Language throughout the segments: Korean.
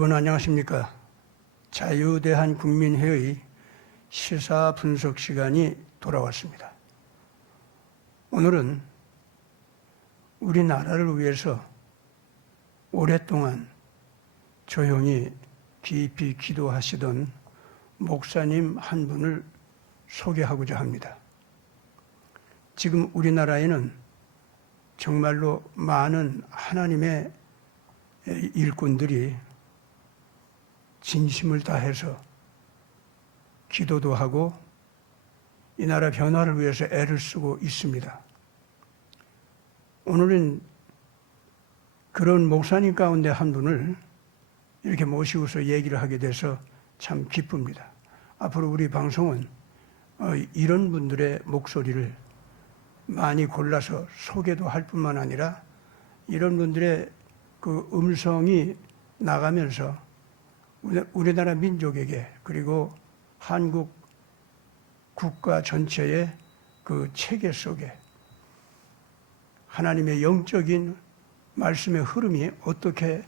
여러분 안녕하십니까? 자유대한국민회의 시사 분석 시간이 돌아왔습니다. 오늘은 우리나라를 위해서 오랫동안 조용히 깊이 기도하시던 목사님 한 분을 소개하고자 합니다. 지금 우리나라에는 정말로 많은 하나님의 일꾼들이 진심을 다해서 기도도 하고 이 나라 변화를 위해서 애를 쓰고 있습니다. 오늘은 그런 목사님 가운데 한 분을 이렇게 모시고서 얘기를 하게 돼서 참 기쁩니다. 앞으로 우리 방송은 이런 분들의 목소리를 많이 골라서 소개도 할 뿐만 아니라 이런 분들의 그 음성이 나가면서 우리나라 민족에게 그리고 한국 국가 전체의 그 체계 속에 하나님의 영적인 말씀의 흐름이 어떻게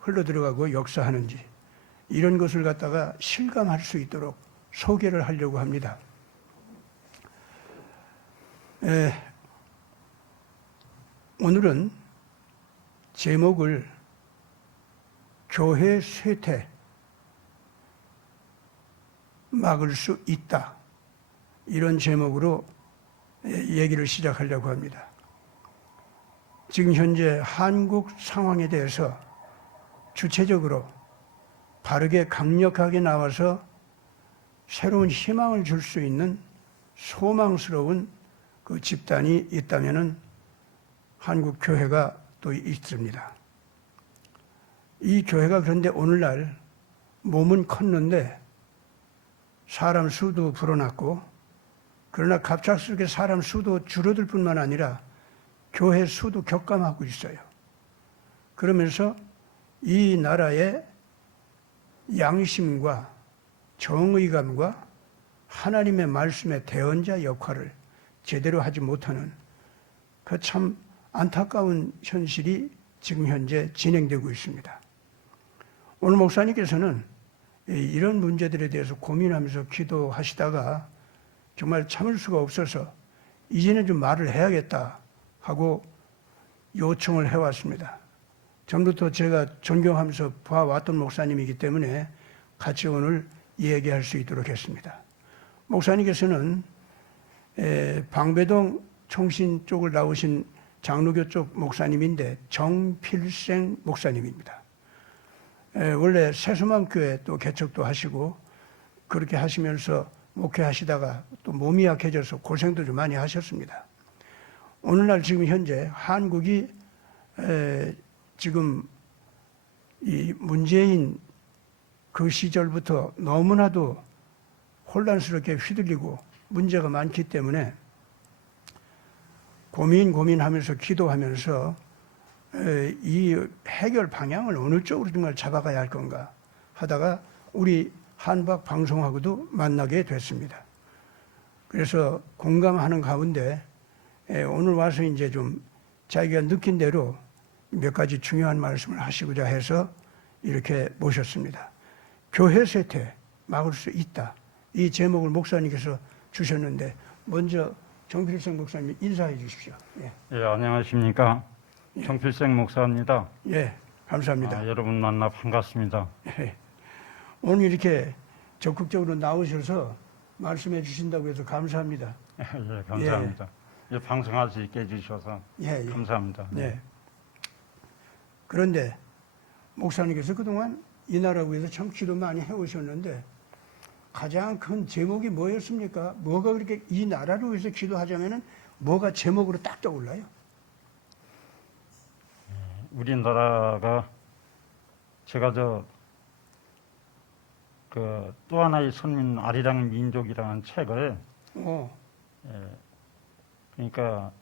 흘러들어가고 역사하는지 이런 것을 갖다가 실감할 수 있도록 소개를 하려고 합니다. 오늘은 제목을 교회 쇠퇴 막을 수 있다 이런 제목으로 얘기를 시작하려고 합니다. 지금 현재 한국 상황에 대해서 주체적으로 바르게 강력하게 나와서 새로운 희망을 줄 수 있는 소망스러운 그 집단이 있다면은 한국 교회가 또 있습니다. 이 교회가 그런데 오늘날 몸은 컸는데 사람 수도 불어났고 그러나 갑작스럽게 사람 수도 줄어들 뿐만 아니라 교회 수도 격감하고 있어요. 그러면서 이 나라의 양심과 정의감과 하나님의 말씀의 대언자 역할을 제대로 하지 못하는 그 참 안타까운 현실이 지금 현재 진행되고 있습니다. 오늘 목사님께서는 이런 문제들에 대해서 고민하면서 기도하시다가 정말 참을 수가 없어서 이제는 좀 말을 해야겠다 하고 요청을 해왔습니다. 전부터 제가 존경하면서 봐왔던 목사님이기 때문에 같이 오늘 얘기할 수 있도록 했습니다. 목사님께서는 방배동 총신 쪽을 나오신 장로교 쪽 목사님인데 정필생 목사님입니다. 원래 새수만교회 또 개척도 하시고 그렇게 하시면서 목회하시다가 또 몸이 약해져서 고생도 좀 많이 하셨습니다. 오늘날 지금 현재 한국이 지금 이 문재인 그 시절부터 너무나도 혼란스럽게 휘둘리고 문제가 많기 때문에 고민하면서 기도하면서 이 해결 방향을 어느 쪽으로 정말 잡아가야 할 건가 하다가 우리 한박 방송하고도 만나게 됐습니다. 그래서 공감하는 가운데 오늘 와서 이제 좀 자기가 느낀 대로 몇 가지 중요한 말씀을 하시고자 해서 이렇게 모셨습니다. 교회 쇠퇴 막을 수 있다. 이 제목을 목사님께서 주셨는데 먼저 정필생 목사님 인사해 주십시오. 예, 안녕하십니까. 예. 정필생 목사입니다. 예, 감사합니다. 여러분 만나 반갑습니다. 예. 오늘 이렇게 적극적으로 나오셔서 말씀해 주신다고 해서 감사합니다. 예, 감사합니다. 방송할 수 있게 해주셔서 감사합니다. 네. 그런데 목사님께서 그동안 이 나라를 위해서 참 기도 많이 해오셨는데 가장 큰 제목이 뭐였습니까? 뭐가 그렇게 이 나라를 위해서 기도하자면은 뭐가 제목으로 딱 떠올라요? 우리나라가 제가 또 하나의 선민 아리랑 민족이라는 책을 그러니까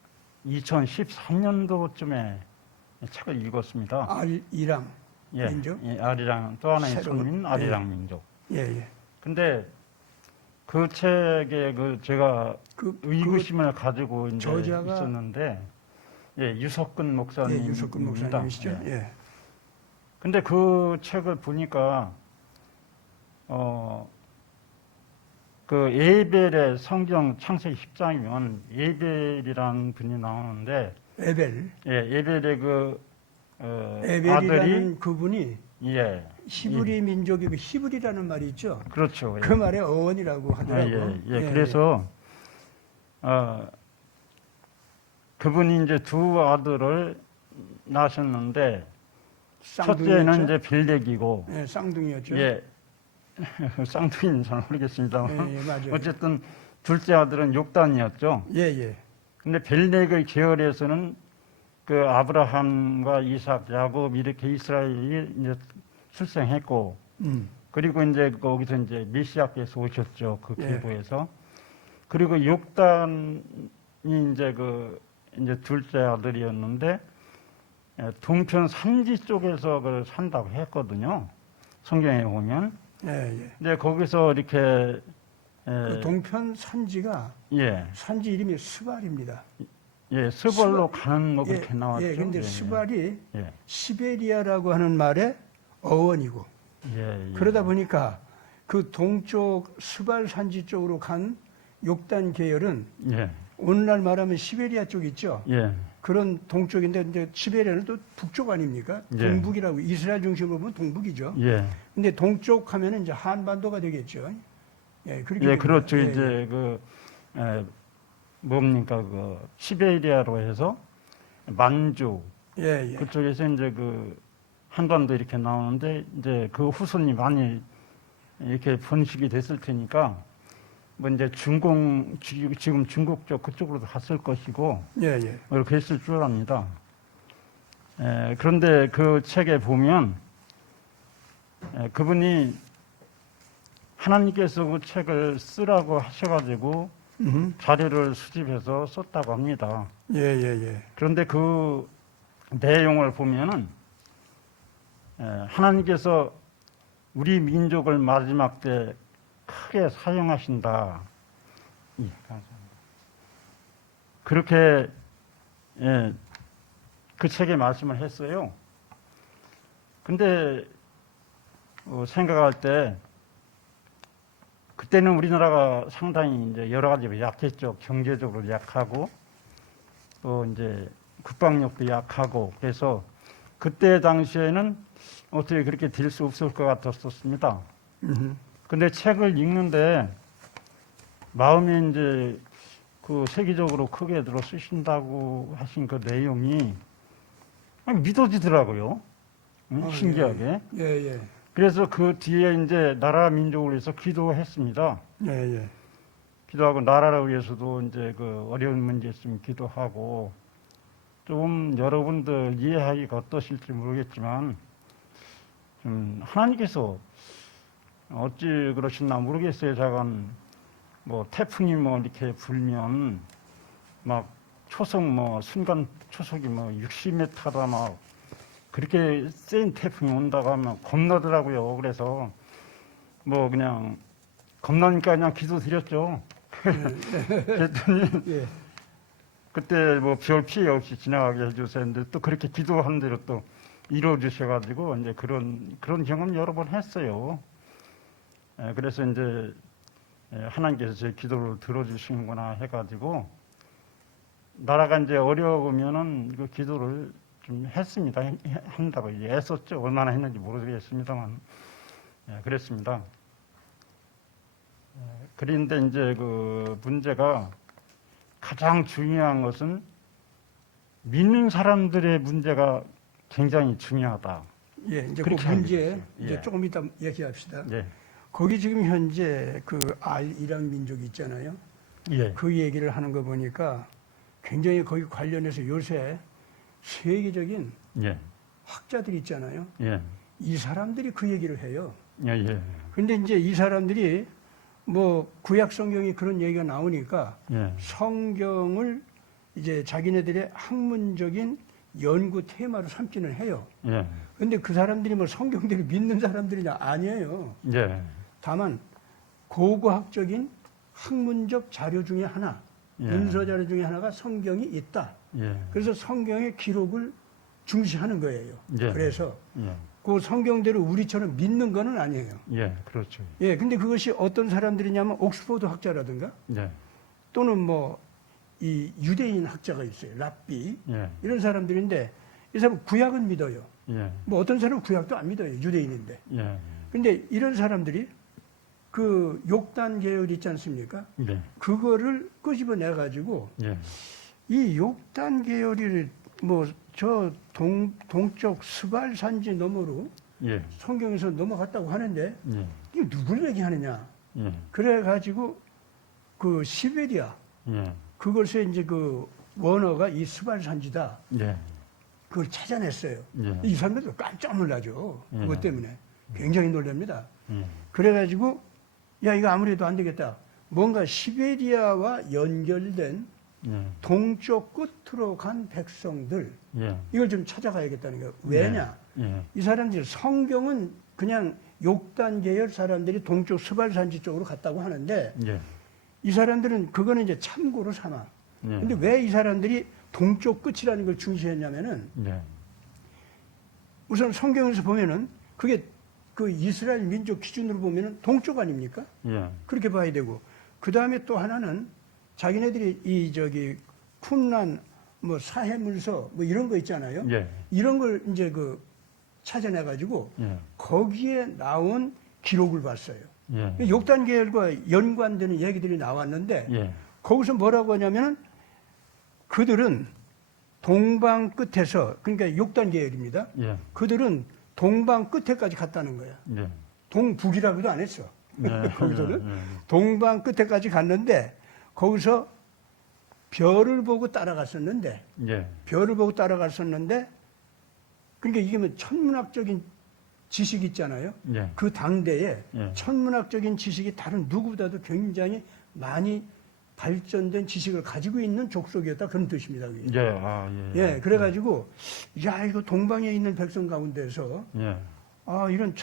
2013년도쯤에 책을 읽었습니다. 아리랑 민족? 아리랑 또 하나의 선민 아리랑 민족. 근데 그 책에 제가 의구심을 가지고 이제 있었는데 유석근 목사님입니다. 유석근 목사님이시죠? 근데 그 책을 보니까 그 에벨의 성경 창세기 10장이면 에벨이라는 분이 나오는데 에벨. 예, 에벨의 그 에벨이라는 아들이 그분이 예, 히브리 민족이 그 히브리라는 말이 있죠. 그렇죠. 그 말의 어원이라고 하더라고요. 그래서 그분이 이제 두 아들을 낳으셨는데 첫째는 이제 빌렉이고 예, 쌍둥이였죠. 예, 쌍둥이는 잘 모르겠습니다. 예, 맞아요. 어쨌든 둘째 아들은 욕단이었죠. 예, 예. 근데 빌렉의 계열에서는 그 아브라함과 이삭, 야곱 이렇게 이스라엘이 이제 출생했고, 그리고 이제 거기서 이제 메시아께서 오셨죠. 그 계보에서. 그리고 욕단이 이제 이제 둘째 아들이었는데 동편 산지 쪽에서 그 산다고 했거든요. 성경에 보면. 예. 근데 거기서 이렇게 그 동편 산지가 산지 이름이 스발입니다. 예, 스발로 가는 뭐 그렇게 나왔죠. 예, 근데 스발이 시베리아라고 하는 말의 어원이고 그러다 보니까 그 동쪽 스발 산지 쪽으로 간 욕단 계열은 오늘날 말하면 시베리아 쪽 있죠. 그런 동쪽인데 이제 시베리아는 또 북쪽 아닙니까? 동북이라고 이스라엘 중심으로 보면 동북이죠. 근데 동쪽 하면은 이제 한반도가 되겠죠. 그렇죠. 이제 뭡니까 시베리아로 해서 만주 그쪽에서 이제 한반도 이렇게 나오는데 이제 그 후손이 많이 이렇게 번식이 됐을 테니까 뭐 이제 지금 중국 쪽 그쪽으로 갔을 것이고 이렇게 했을 줄 압니다. 그런데 그 책에 보면 그분이 하나님께서 그 책을 쓰라고 하셔가지고 자료를 수집해서 썼다고 합니다. 그런데 그 내용을 보면은 하나님께서 우리 민족을 마지막 때 크게 사용하신다. 그렇게 그 책에 말씀을 했어요. 근데 생각할 때 그때는 우리나라가 상당히 이제 여러 가지로 약했죠. 경제적으로 약하고 또 이제 국방력도 약하고 그래서 그때 당시에는 어떻게 그렇게 될 수 없을 것 같았었습니다. 근데 책을 읽는데 마음에 이제 그 세계적으로 크게 들어 쓰신다고 하신 그 내용이 믿어지더라고요. 신기하게. 그래서 그 뒤에 이제 나라 민족을 위해서 기도했습니다. 기도하고 나라를 위해서도 이제 그 어려운 문제 있으면 기도하고 좀 여러분들 이해하기가 어떠실지 모르겠지만 좀 하나님께서 어찌 그러시나 모르겠어요. 자간 뭐 태풍이 뭐 이렇게 불면 막 초속 뭐 순간 초속이 뭐 60m다 막 그렇게 센 태풍이 온다고 하면 겁나더라고요. 그래서 뭐 그냥 겁나니까 그냥 기도 드렸죠. 그랬더니 그때 뭐 별 피해 없이 지나가게 해주세요. 근데 또 그렇게 기도한 대로 또 이루어 주셔가지고 이제 그런 경험 여러 번 했어요. 그래서 이제 하나님께서 제 기도를 들어주시는구나 해가지고 나라가 이제 어려우면은 그 기도를 좀 했습니다. 한다고 애썼죠. 얼마나 했는지 모르겠습니다만 그랬습니다. 그런데 이제 그 문제가 가장 중요한 것은 믿는 사람들의 문제가 굉장히 중요하다. 이제 그 문제 이제 조금 이따 얘기합시다. 거기 지금 현재 그 이란 민족이 있잖아요. 그 얘기를 하는 거 보니까 굉장히 거기 관련해서 요새 세계적인 학자들이 있잖아요. 이 사람들이 그 얘기를 해요. 그런데 이제 이 사람들이 뭐 구약 성경에 그런 얘기가 나오니까 성경을 이제 자기네들의 학문적인 연구 테마로 삼기는 해요. 그런데 그 사람들이 뭐 성경대로 믿는 사람들이냐 아니에요. 다만 고고학적인 학문적 자료 중에 하나, 문서 자료 중에 하나가 성경이 있다. 그래서 성경의 기록을 중시하는 거예요. 그래서 그 성경대로 우리처럼 믿는 거는 아니에요. 예, 그렇죠. 예, 근데 그것이 어떤 사람들이냐면 옥스퍼드 학자라든가 예, 또는 뭐 이 유대인 학자가 있어요. 랍비 예, 이런 사람들인데 이 사람은 구약은 믿어요. 예, 뭐 어떤 사람은 구약도 안 믿어요. 유대인인데. 예, 근데 이런 사람들이 그 욕단 계열 있지 않습니까? 예, 그거를 끄집어내 가지고 예, 이 욕단 계열이 뭐 저 동쪽 스발 산지 너머로 예, 성경에서 넘어갔다고 하는데 예, 이거 누구를 얘기하느냐? 예, 그래 가지고 그 시베리아 예, 그것에 이제 그 원어가 이 스발 산지다. 예, 그걸 찾아냈어요. 예. 이 사람들도 깜짝 놀라죠. 그것 때문에 굉장히 놀랍니다. 예, 그래가지고 야 이거 아무래도 안 되겠다. 뭔가 시베리아와 연결된 예, 동쪽 끝으로 간 백성들 예, 이걸 좀 찾아가야겠다는 거예요. 왜냐? 예, 이 사람들 성경은 그냥 욕단 계열 사람들이 동쪽 스발산지 쪽으로 갔다고 하는데 예, 이 사람들은 그거는 이제 참고로 삼아. 예, 근데 왜 이 사람들이 동쪽 끝이라는 걸 중시했냐면은 예, 우선 성경에서 보면은 그게 그 이스라엘 민족 기준으로 보면은 동쪽 아닙니까? 예, 그렇게 봐야 되고 그 다음에 또 하나는 자기네들이 이 저기 쿰란 뭐 사해물서 뭐 이런 거 있잖아요. 예, 이런 걸 이제 그 찾아내 가지고 예, 거기에 나온 기록을 봤어요. 예, 욕단 계열과 연관되는 얘기들이 나왔는데 예, 거기서 뭐라고 하냐면은 그들은 동방 끝에서 그러니까 욕단 계열입니다. 예, 그들은 동방 끝에까지 갔다는 거야. 예, 동북이라고도 안 했어. 예, 거기서는 예, 동방 끝에까지 갔는데 거기서 별을 보고 따라갔었는데 예, 별을 보고 따라갔었는데 그러니까 이게 뭐 천문학적인 지식이 있잖아요. 예, 그 당대에 예. 천문학적인 지식이 다른 누구보다도 굉장히 많이 발전된 지식을 가지고 있는 족속이었다 그런 뜻입니다. 그게. 예, 아, 예, 예, 그래가지고 야 이거 동방에 있는 백성 가운데서 예, 아 이런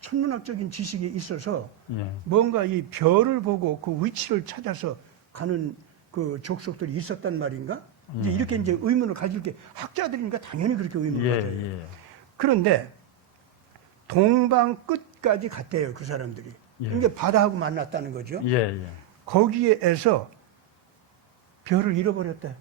천문학적인 지식이 있어서 예, 뭔가 이 별을 보고 그 위치를 찾아서 가는 그 족속들이 있었단 말인가? 이제 이렇게 이제 의문을 가질 게 학자들이니까 당연히 그렇게 의문을 예, 가져요. 예, 그런데 동방 끝까지 갔대요 그 사람들이. 예. 그러니까 바다하고 만났다는 거죠. 예, 예, 거기에서 별을 잃어버렸다.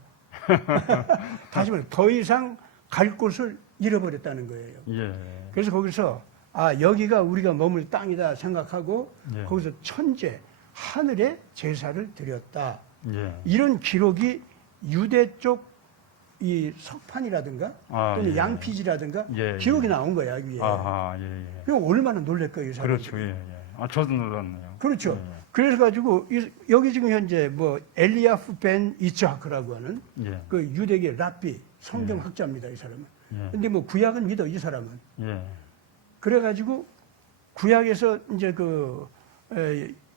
다시 말해 더 이상 갈 곳을 잃어버렸다는 거예요. 예, 그래서 거기서 아 여기가 우리가 머물 땅이다 생각하고 예. 거기서 천재 하늘에 제사를 드렸다. 예, 이런 기록이 유대 쪽 이 석판이라든가 아, 또는 예. 양피지라든가 예, 기록이 예. 나온 거야 위에. 아하, 예, 예. 그럼 얼마나 놀랄까요, 이 사람? 그렇죠, 예, 예. 아, 저도 놀랐네요. 그렇죠. 예, 그래서 가지고 여기 지금 현재 뭐 엘리아프 벤 이츠하크라고 하는 예, 그 유대계 랍비 성경학자입니다, 이 사람은. 예, 근데 뭐 구약은 믿어, 이 사람은. 예, 그래가지고 구약에서 이제 그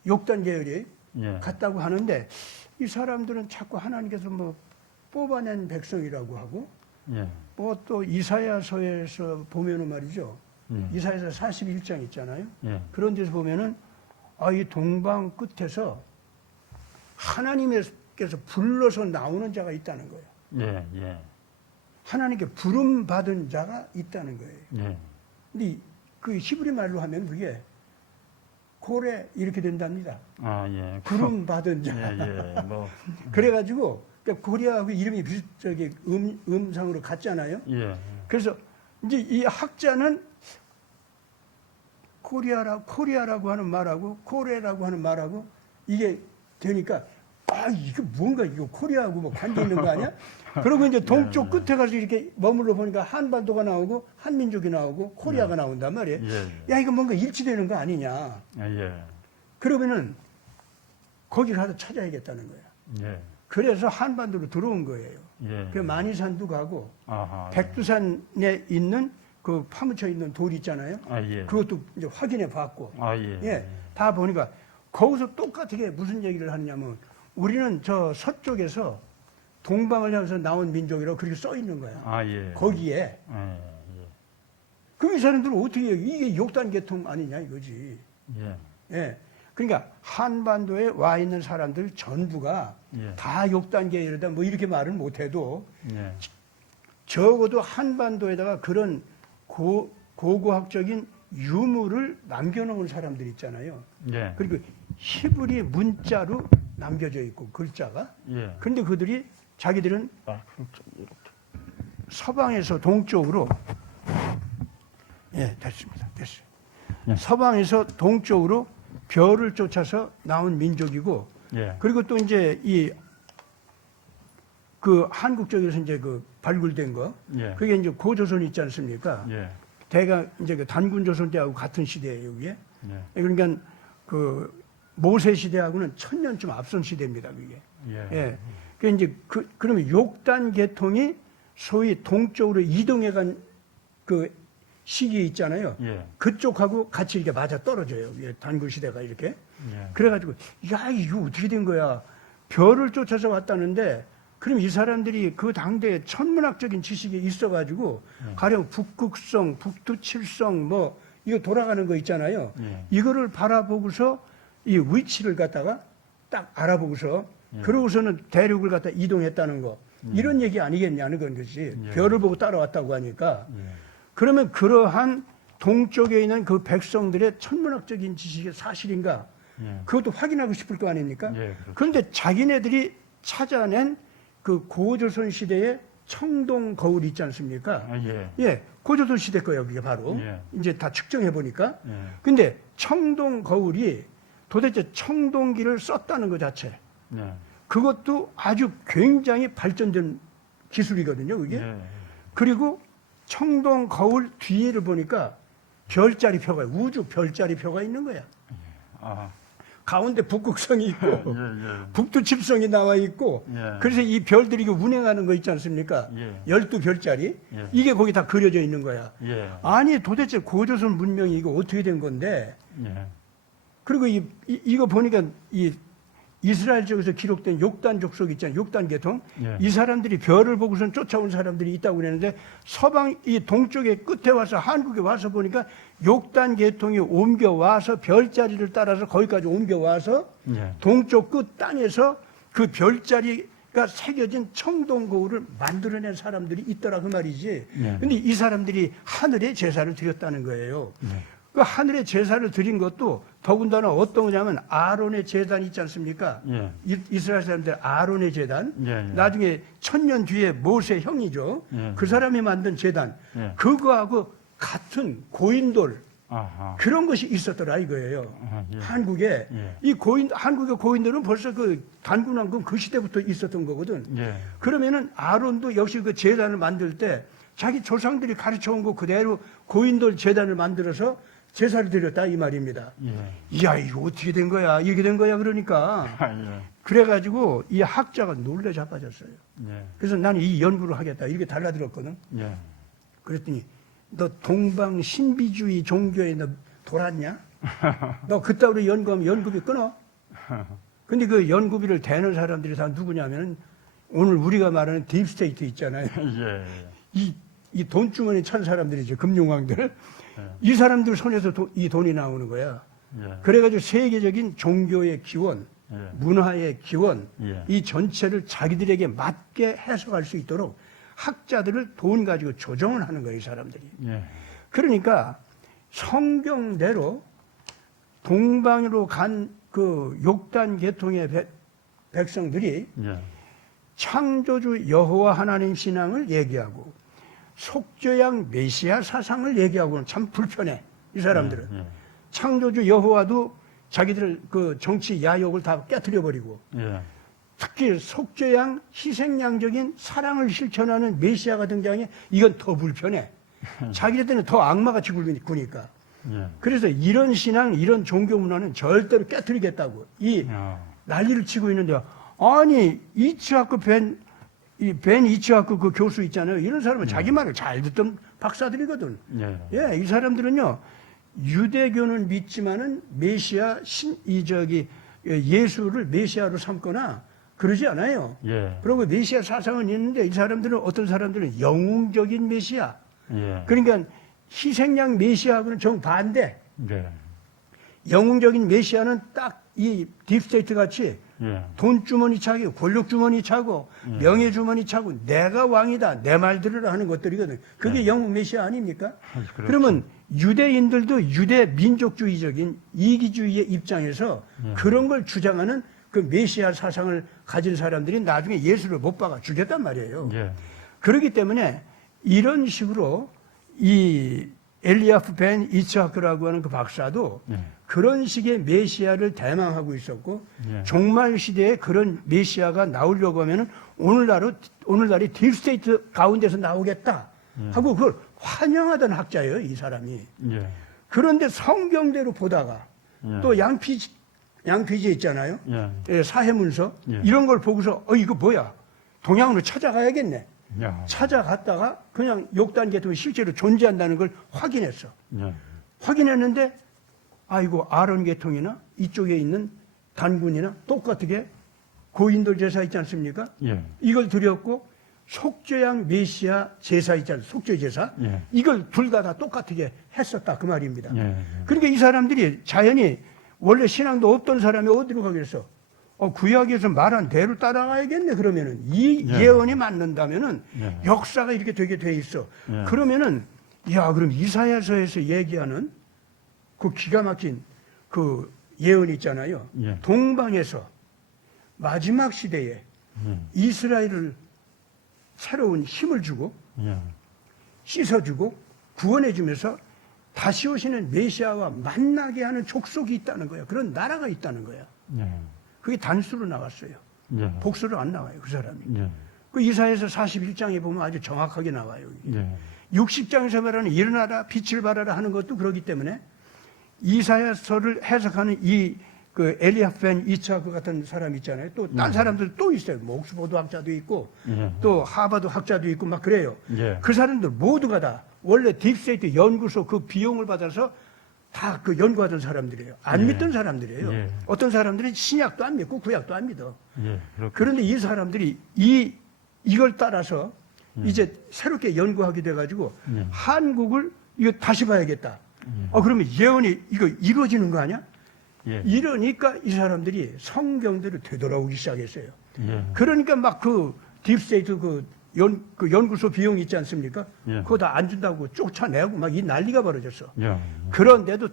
욕단 계열이 예, 갔다고 하는데 이 사람들은 자꾸 하나님께서 뭐 뽑아낸 백성이라고 하고 예, 뭐 또 이사야서에서 보면은 말이죠. 예, 이사야서 41장 있잖아요. 예, 그런 데서 보면은 아, 이 동방 끝에서 하나님께서 불러서 나오는 자가 있다는 거예요. 예, 예, 하나님께 부름 받은 자가 있다는 거예요. 예, 근데 그 히브리 말로 하면 그게 고레 이렇게 된답니다. 아, 예, 부름 받은 자. 예, 예, 뭐, 그래가지고 그러니까 고레하고 이름이 저기 음상으로 같잖아요. 예, 그래서 이제 이 학자는 코리아라고 하는 말하고 코레라고 하는 말하고 이게 되니까 아 이거 뭔가 이거 코리아하고 뭐 관계 있는 거 아니야? 그리고 이제 동쪽 끝에 가서 이렇게 머물러 보니까 한반도가 나오고 한민족이 나오고 코리아가 나온단 말이에요. 예, 야 이거 뭔가 일치되는 거 아니냐? 예, 그러면은 거기 가서 찾아야겠다는 거야. 예, 그래서 한반도로 들어온 거예요. 예, 그 만이산도 가고 아하, 백두산에 있는 그 파묻혀 있는 돌 있잖아요. 아, 예, 그것도 이제 확인해 봤고, 아, 예, 예, 다 보니까 거기서 똑같게 무슨 얘기를 하느냐면 우리는 저 서쪽에서 동방을 향해서 나온 민족이라고 그렇게 써 있는 거야. 아, 예, 거기에. 예, 그럼 이 사람들은 어떻게 해요? 이게 욕단 계통 아니냐 이거지. 예, 예. 그러니까 한반도에 와 있는 사람들 전부가 예, 다 욕단 계열이다 뭐 이렇게 말을 못 해도 예, 적어도 한반도에다가 그런 고고학적인 유물을 남겨놓은 사람들 있잖아요. 예. 그리고 히브리 문자로 남겨져 있고 글자가. 예. 그런데 그들이 자기들은 그렇죠. 서방에서 동쪽으로 됐습니다. 됐어요. 예. 서방에서 동쪽으로 별을 쫓아서 나온 민족이고 예. 그리고 또 이제 그 한국 쪽에서 이제 그 발굴된 거 예. 그게 이제 고조선 있지 않습니까? 예. 대가 이제 그 단군조선 때하고 같은 시대예요, 이게. 예. 그러니까 그 모세 시대하고는 1000년쯤 앞선 시대입니다, 그게. 예. 예. 그 이제 그러면 욕단 계통이 소위 동쪽으로 이동해 간 그 시기 있잖아요. 예. 그쪽하고 같이 이렇게 맞아 떨어져요. 단군 시대가 이렇게. 예. 그래가지고 야 이거 어떻게 된 거야? 별을 쫓아서 왔다는데 그럼 이 사람들이 그 당대에 천문학적인 지식이 있어가지고 가령 북극성, 북두칠성 뭐 이거 돌아가는 거 있잖아요. 이거를 바라보고서 이 위치를 갖다가 딱 알아보고서 그러고서는 대륙을 갖다 이동했다는 거 이런 얘기 아니겠냐는 건 것이 별을 보고 따라왔다고 하니까 그러면 그러한 동쪽에 있는 그 백성들의 천문학적인 지식이 사실인가? 그것도 확인하고 싶을 거 아닙니까? 그렇죠. 그런데 자기네들이 찾아낸 그 고조선 시대의 청동 거울 있지 않습니까? 고조선 시대 거예요, 그게 바로. 이제 다 측정해 보니까. 근데 청동 거울이 도대체 청동기를 썼다는 것 자체. 그것도 아주 굉장히 발전된 기술이거든요, 그게. 그리고 청동 거울 뒤를 보니까 별자리 표가, 우주 별자리 표가 있는 거야. 가운데 북극성이 있고 북두칠성이 나와 있고 그래서 이 별들이 운행하는 거 있지 않습니까? 12별짜리 이게 거기 다 그려져 있는 거야. 아니 도대체 고조선 문명이 이거 어떻게 된 건데 그리고 이거 보니까 이 이스라엘 쪽에서 기록된 욕단 족속 있잖아요. 욕단 계통. 이 사람들이 별을 보고선 쫓아온 사람들이 있다고 그랬는데 서방 이 동쪽의 끝에 와서 한국에 와서 보니까 욕단 계통이 옮겨와서 별자리를 따라서 거기까지 옮겨와서 동쪽 끝 땅에서 그 별자리가 새겨진 청동 거울을 만들어낸 사람들이 있더라 그 말이지. 근데 이 사람들이 하늘에 제사를 드렸다는 거예요. 그 하늘에 제사를 드린 것도 더군다나 어떤 거냐면 아론의 제단 있지 않습니까? 이스라엘 사람들 아론의 제단. 나중에 1000년 뒤에 모세 형이죠. 그 사람이 만든 제단. 그거하고 같은 고인돌 그런 것이 있었더라 이거예요. 한국에 한국의 고인돌은 벌써 그 단군왕군 그 시대부터 있었던 거거든. 그러면은 아론도 역시 그 제단을 만들 때 자기 조상들이 가르쳐 온 거 그대로 고인돌 제단을 만들어서 제사를 드렸다 이 말입니다. 야 이거 어떻게 된 거야? 이렇게 된 거야 그러니까. 그래가지고 이 학자가 놀래 자빠졌어요. 그래서 나는 이 연구를 하겠다 이렇게 달라들었거든. 그랬더니 너 동방 신비주의 종교에 너 돌았냐? 너 그따위로 연구하면 연구비 끊어. 근데 그 연구비를 대는 사람들이 다 누구냐면 오늘 우리가 말하는 딥스테이트 있잖아요. 이 돈주머니 찬 사람들이죠. 금융왕들. 이 사람들 손에서 이 돈이 나오는 거야. 그래가지고 세계적인 종교의 기원, 문화의 기원, 이 전체를 자기들에게 맞게 해석할 수 있도록 학자들을 돈 가지고 조정을 하는 거예요, 이 사람들이. 그러니까 성경대로 동방으로 간 그 욕단 계통의 백성들이 창조주 여호와 하나님 신앙을 얘기하고 속죄양 메시아 사상을 얘기하고는 참 불편해 이 사람들은. 창조주 여호와도 자기들 그 정치 야욕을 다 깨트려 버리고 특히 속죄양 희생양적인 사랑을 실천하는 메시아가 등장해 이건 더 불편해. 자기네들은 더 악마같이 구니까. 그래서 이런 신앙, 이런 종교 문화는 절대로 깨트리겠다고 이 난리를 치고 있는데 아니 이츠하크 벤 이츠하크 그 교수 있잖아요. 이런 사람은 자기 말을 잘 듣던 박사들이거든. 이 사람들은요 유대교는 믿지만은 메시아 예수를 메시아로 삼거나 그러지 않아요. 그리고 메시아 사상은 있는데 이 사람들은 어떤 사람들은 영웅적인 메시아. 그러니까 희생양 메시아하고는 정반대. 영웅적인 메시아는 딱 이 딥스테이트 같이 예. 돈 주머니 차고 권력 주머니 차고 명예 주머니 차고 내가 왕이다 내 말 들으라 하는 것들이거든. 그게 영국 메시아 아닙니까? 그렇죠. 그러면 유대인들도 유대 민족주의적인 이기주의의 입장에서 그런 걸 주장하는 그 메시아 사상을 가진 사람들이 나중에 예수를 못 박아 죽였단 말이에요. 예. 그렇기 때문에 이런 식으로 이 엘리야프 벤 이츠하크라고 하는 그 박사도 예. 그런 식의 메시아를 대망하고 있었고 예. 종말 시대에 그런 메시아가 나오려고 하면은 오늘날이 딥스테이트 가운데서 나오겠다 하고 그걸 환영하던 학자예요, 이 사람이. 예. 그런데 성경대로 보다가 예. 또 양피지 있잖아요. 예. 예, 사회문서 예. 이런 걸 보고서 이거 뭐야? 동양으로 찾아가야겠네. 야. 찾아갔다가 그냥 욕단 계통이 실제로 존재한다는 걸 확인했어. 예. 확인했는데 아이고 아론 계통이나 이쪽에 있는 단군이나 똑같게 고인돌 제사 있지 않습니까? 예. 이걸 드렸고 속죄양 메시아 제사 있지 않습니까? 속죄 제사 예. 이걸 둘 다 똑같게 했었다 그 말입니다. 예. 그러니까 이 사람들이 자연히 원래 신앙도 없던 사람이 어디로 가겠어? 구약에서 말한 대로 따라가야겠네. 그러면은 이 예. 예언이 맞는다면은 예. 역사가 이렇게 되게 돼 있어. 예. 그러면은 야 그럼 이사야서에서 얘기하는 그 기가 막힌 그 예언 있잖아요. 예. 동방에서 마지막 시대에 예. 이스라엘을 새로운 힘을 주고 예. 씻어주고 구원해주면서 다시 오시는 메시아와 만나게 하는 족속이 있다는 거예요. 그런 나라가 있다는 거예요. 예. 그게 단수로 나왔어요. 예. 복수로 안 나와요, 그 사람이. 예. 그 이사야서 41장에 보면 아주 정확하게 나와요. 예. 60장에서 말하는 일어나라 빛을 발하라 하는 것도 그렇기 때문에 이사야서를 해석하는 그 엘리야프 벤 이츠하크 같은 사람 있잖아요. 또 딴 사람들 또 있어요. 뭐 옥스퍼드 학자도 있고 예. 또 하버드 학자도 있고 막 그래요. 예. 그 사람들 모두가 다 원래 딥스테이트 연구소 그 비용을 받아서 다 그 연구하던 사람들이에요. 안 예. 믿던 사람들이에요. 예. 어떤 사람들은 신약도 안 믿고 구약도 안 믿어. 예. 그런데 이 사람들이 이걸 따라서 이제 새롭게 연구하게 돼가지고 예. 한국을 이거 다시 봐야겠다. 그러면 예언이 이거 이루어지는 거 아니야? 예. 이러니까 이 사람들이 성경대로 되돌아오기 시작했어요. 예. 그러니까 막 그 딥스테이트 그 연구소 비용 있지 않습니까? 예. 그거 다 안 준다고 쫓아내고 막 이 난리가 벌어졌어. 예. 그런데도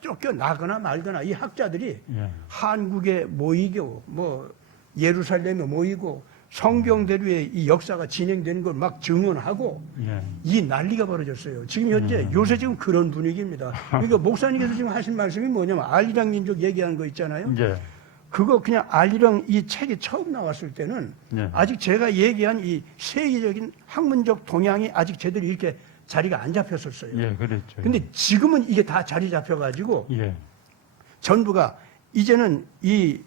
쫓겨나거나 말거나 이 학자들이 예. 한국에 모이고 뭐 예루살렘에 모이고 성경대로의 이 역사가 진행되는 걸 막 증언하고 예. 이 난리가 벌어졌어요. 지금 현재 요새 지금 그런 분위기입니다. 그러니까 목사님께서 지금 하신 말씀이 뭐냐면 알리랑 민족 얘기하는 거 있잖아요. 예. 그거 그냥 알리랑 이 책이 처음 나왔을 때는 예. 아직 제가 얘기한 이 세계적인 학문적 동향이 아직 제대로 이렇게 자리가 안 잡혔었어요. 예. 그랬죠. 근데 지금은 이게 다 자리 잡혀가지고 예. 전부가 이제는 이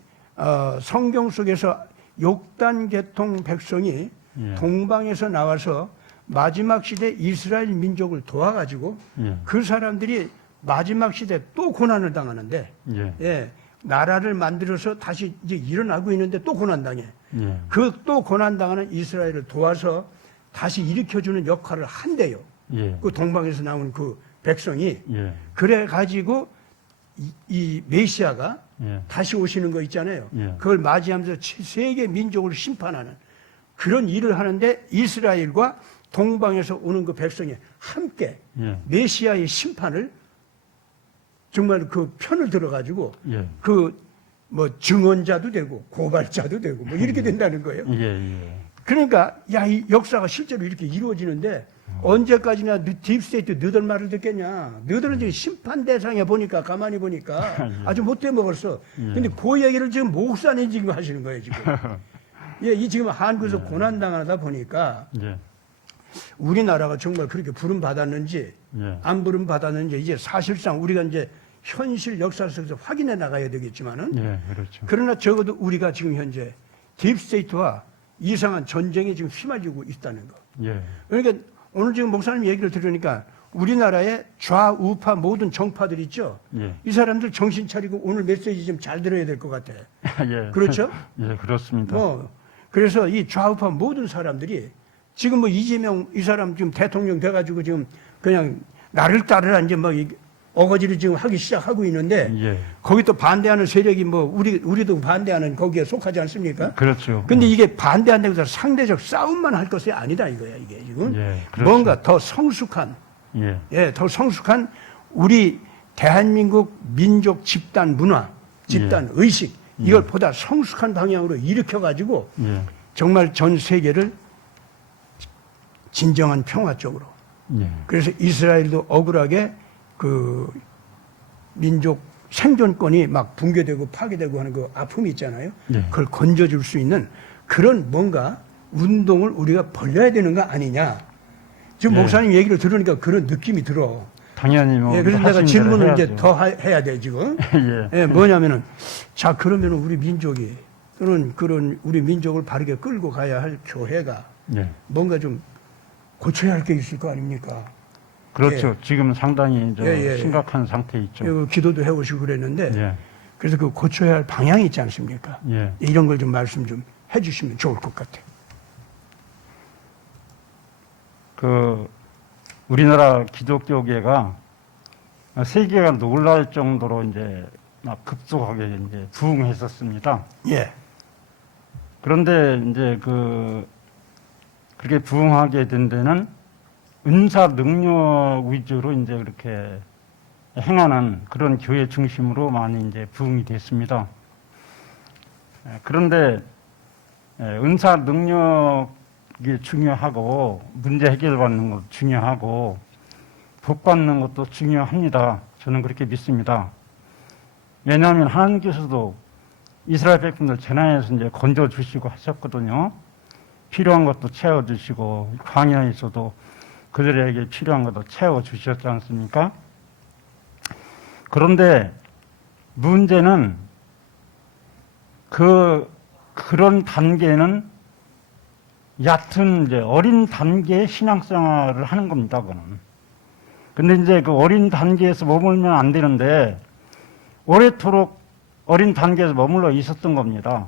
성경 속에서 욕단 계통 백성이 예. 동방에서 나와서 마지막 시대 이스라엘 민족을 도와가지고 예. 그 사람들이 마지막 시대 또 고난을 당하는데 예. 예, 나라를 만들어서 다시 이제 일어나고 있는데 또 고난당해. 예. 그 또 고난당하는 이스라엘을 도와서 다시 일으켜주는 역할을 한대요. 예. 그 동방에서 나온 그 백성이. 예. 그래 가지고 이 메시아가 예. 다시 오시는 거 있잖아요. 예. 그걸 맞이하면서 세계 민족을 심판하는 그런 일을 하는데 이스라엘과 동방에서 오는 그 백성이 함께 예. 메시아의 심판을 정말 그 편을 들어가지고 예. 그 뭐 증언자도 되고 고발자도 되고 뭐 이렇게 된다는 거예요. 예. 예. 그러니까 야 이 역사가 실제로 이렇게 이루어지는데 언제까지나 딥스테이트 너들 말을 듣겠냐. 너들은 지금 심판 대상에 보니까 가만히 보니까 아주 못돼 먹었어. 근데 그 얘기를 지금 목사님 지금 하시는 거예요 지금. 예, 이 지금 한국에서 고난당하다 보니까 예. 우리나라가 정말 그렇게 부름 받았는지 예. 안 부름 받았는지 이제 사실상 우리가 이제 현실 역사 속에서 확인해 나가야 되겠지만은 예. 그렇죠. 그러나 적어도 우리가 지금 현재 딥스테이트와 이상한 전쟁에 지금 휘말리고 있다는 거. 예. 그러니까 오늘 지금 목사님 얘기를 들으니까 우리나라의 좌우파 모든 정파들 있죠. 예. 이 사람들 정신 차리고 오늘 메시지 좀 잘 들어야 될 것 같아. 예. 그렇죠? 예. 그렇습니다. 그래서 이 좌우파 모든 사람들이 지금 뭐 이재명 이 사람 지금 대통령 돼가지고 지금 그냥 나를 따르라 이제 뭐 어거지를 지금 하기 시작하고 있는데 예. 거기 또 반대하는 세력이 뭐 우리도 반대하는 거기에 속하지 않습니까? 그렇죠. 근데 이게 반대한다고 해서 상대적 싸움만 할 것이 아니다 이거야 이게 지금. 예, 그렇죠. 뭔가 더 성숙한 예. 더 성숙한 우리 대한민국 민족 집단 문화, 집단 의식 이걸 보다 성숙한 방향으로 일으켜 가지고 예. 정말 전 세계를 진정한 평화 쪽으로. 예. 그래서 이스라엘도 억울하게 그 민족 생존권이 막 붕괴되고 파괴되고 하는 그 아픔이 있잖아요. 예. 그걸 건져줄 수 있는 그런 뭔가 운동을 우리가 벌려야 되는 거 아니냐. 지금 예. 목사님 얘기를 들으니까 그런 느낌이 들어. 당연히 뭐. 그래서 내가 질문을 이제 해야죠. 더 해야 돼 지금. 예. 뭐냐면은 자 그러면 우리 민족이 또는 그런 우리 민족을 바르게 끌고 가야 할 교회가 예. 뭔가 좀 고쳐야 할 게 있을 거 아닙니까? 그렇죠. 지금 상당히 예. 심각한 상태에 있죠. 기도도 해오시고 그랬는데 예. 그래서 그 고쳐야 할 방향이 있지 않습니까? 예. 이런 걸 좀 말씀 좀 해주시면 좋을 것 같아요. 우리나라 기독교계가 세계가 놀랄 정도로 이제 막 급속하게 이제 부흥했었습니다. 예. 그런데 이제 그렇게 부흥하게 된 데는 은사 능력 위주로 이제 그렇게 행하는 그런 교회 중심으로 많이 이제 부흥이 됐습니다. 그런데 은사 능력이 중요하고 문제 해결받는 것도 중요하고 복 받는 것도 중요합니다. 저는 그렇게 믿습니다. 왜냐하면 하나님께서도 이스라엘 백성들 재난에서 이제 건져 주시고 하셨거든요. 필요한 것도 채워 주시고 광야에서도 그들에게 필요한 것도 채워 주셨지 않습니까? 그런데 문제는 그런 단계는 얕은 이제 어린 단계의 신앙생활을 하는 겁니다. 그거는. 근데 이제 그 어린 단계에서 머물면 안 되는데 오래도록 어린 단계에서 머물러 있었던 겁니다.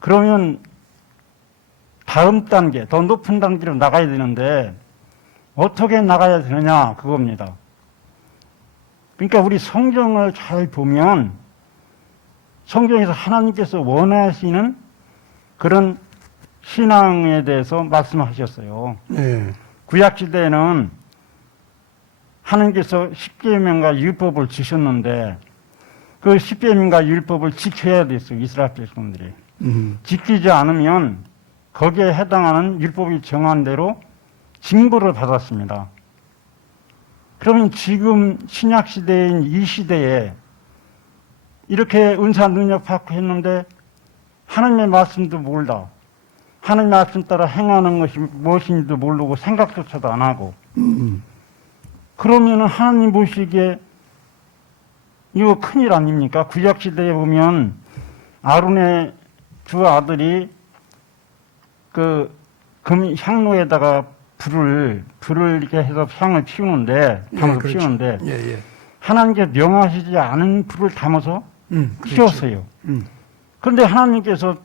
그러면 다음 단계, 더 높은 단계로 나가야 되는데 어떻게 나가야 되느냐 그겁니다. 그러니까 우리 성경을 잘 보면 성경에서 하나님께서 원하시는 그런 신앙에 대해서 말씀하셨어요. 네. 구약시대에는 하나님께서 십계명과 율법을 주셨는데 그 십계명과 율법을 지켜야 됐어요. 이스라엘 백성들이. 지키지 않으면 거기에 해당하는 율법이 정한 대로 징벌을 받았습니다. 그러면 지금 신약시대인 이 시대에 이렇게 은사 능력 받고 했는데 하나님의 말씀도 몰라. 하나님의 말씀 따라 행하는 것이 무엇인지도 모르고 생각조차도 안 하고 그러면은 하나님 보시기에 이거 큰일 아닙니까? 구약시대에 보면 아론의 두 아들이 향로에다가 불을 이렇게 해서 향을 피우는데, 담아서 그렇죠. 피우는데, 예. 하나님께 명하시지 않은 불을 담아서 피웠어요. 그런데 하나님께서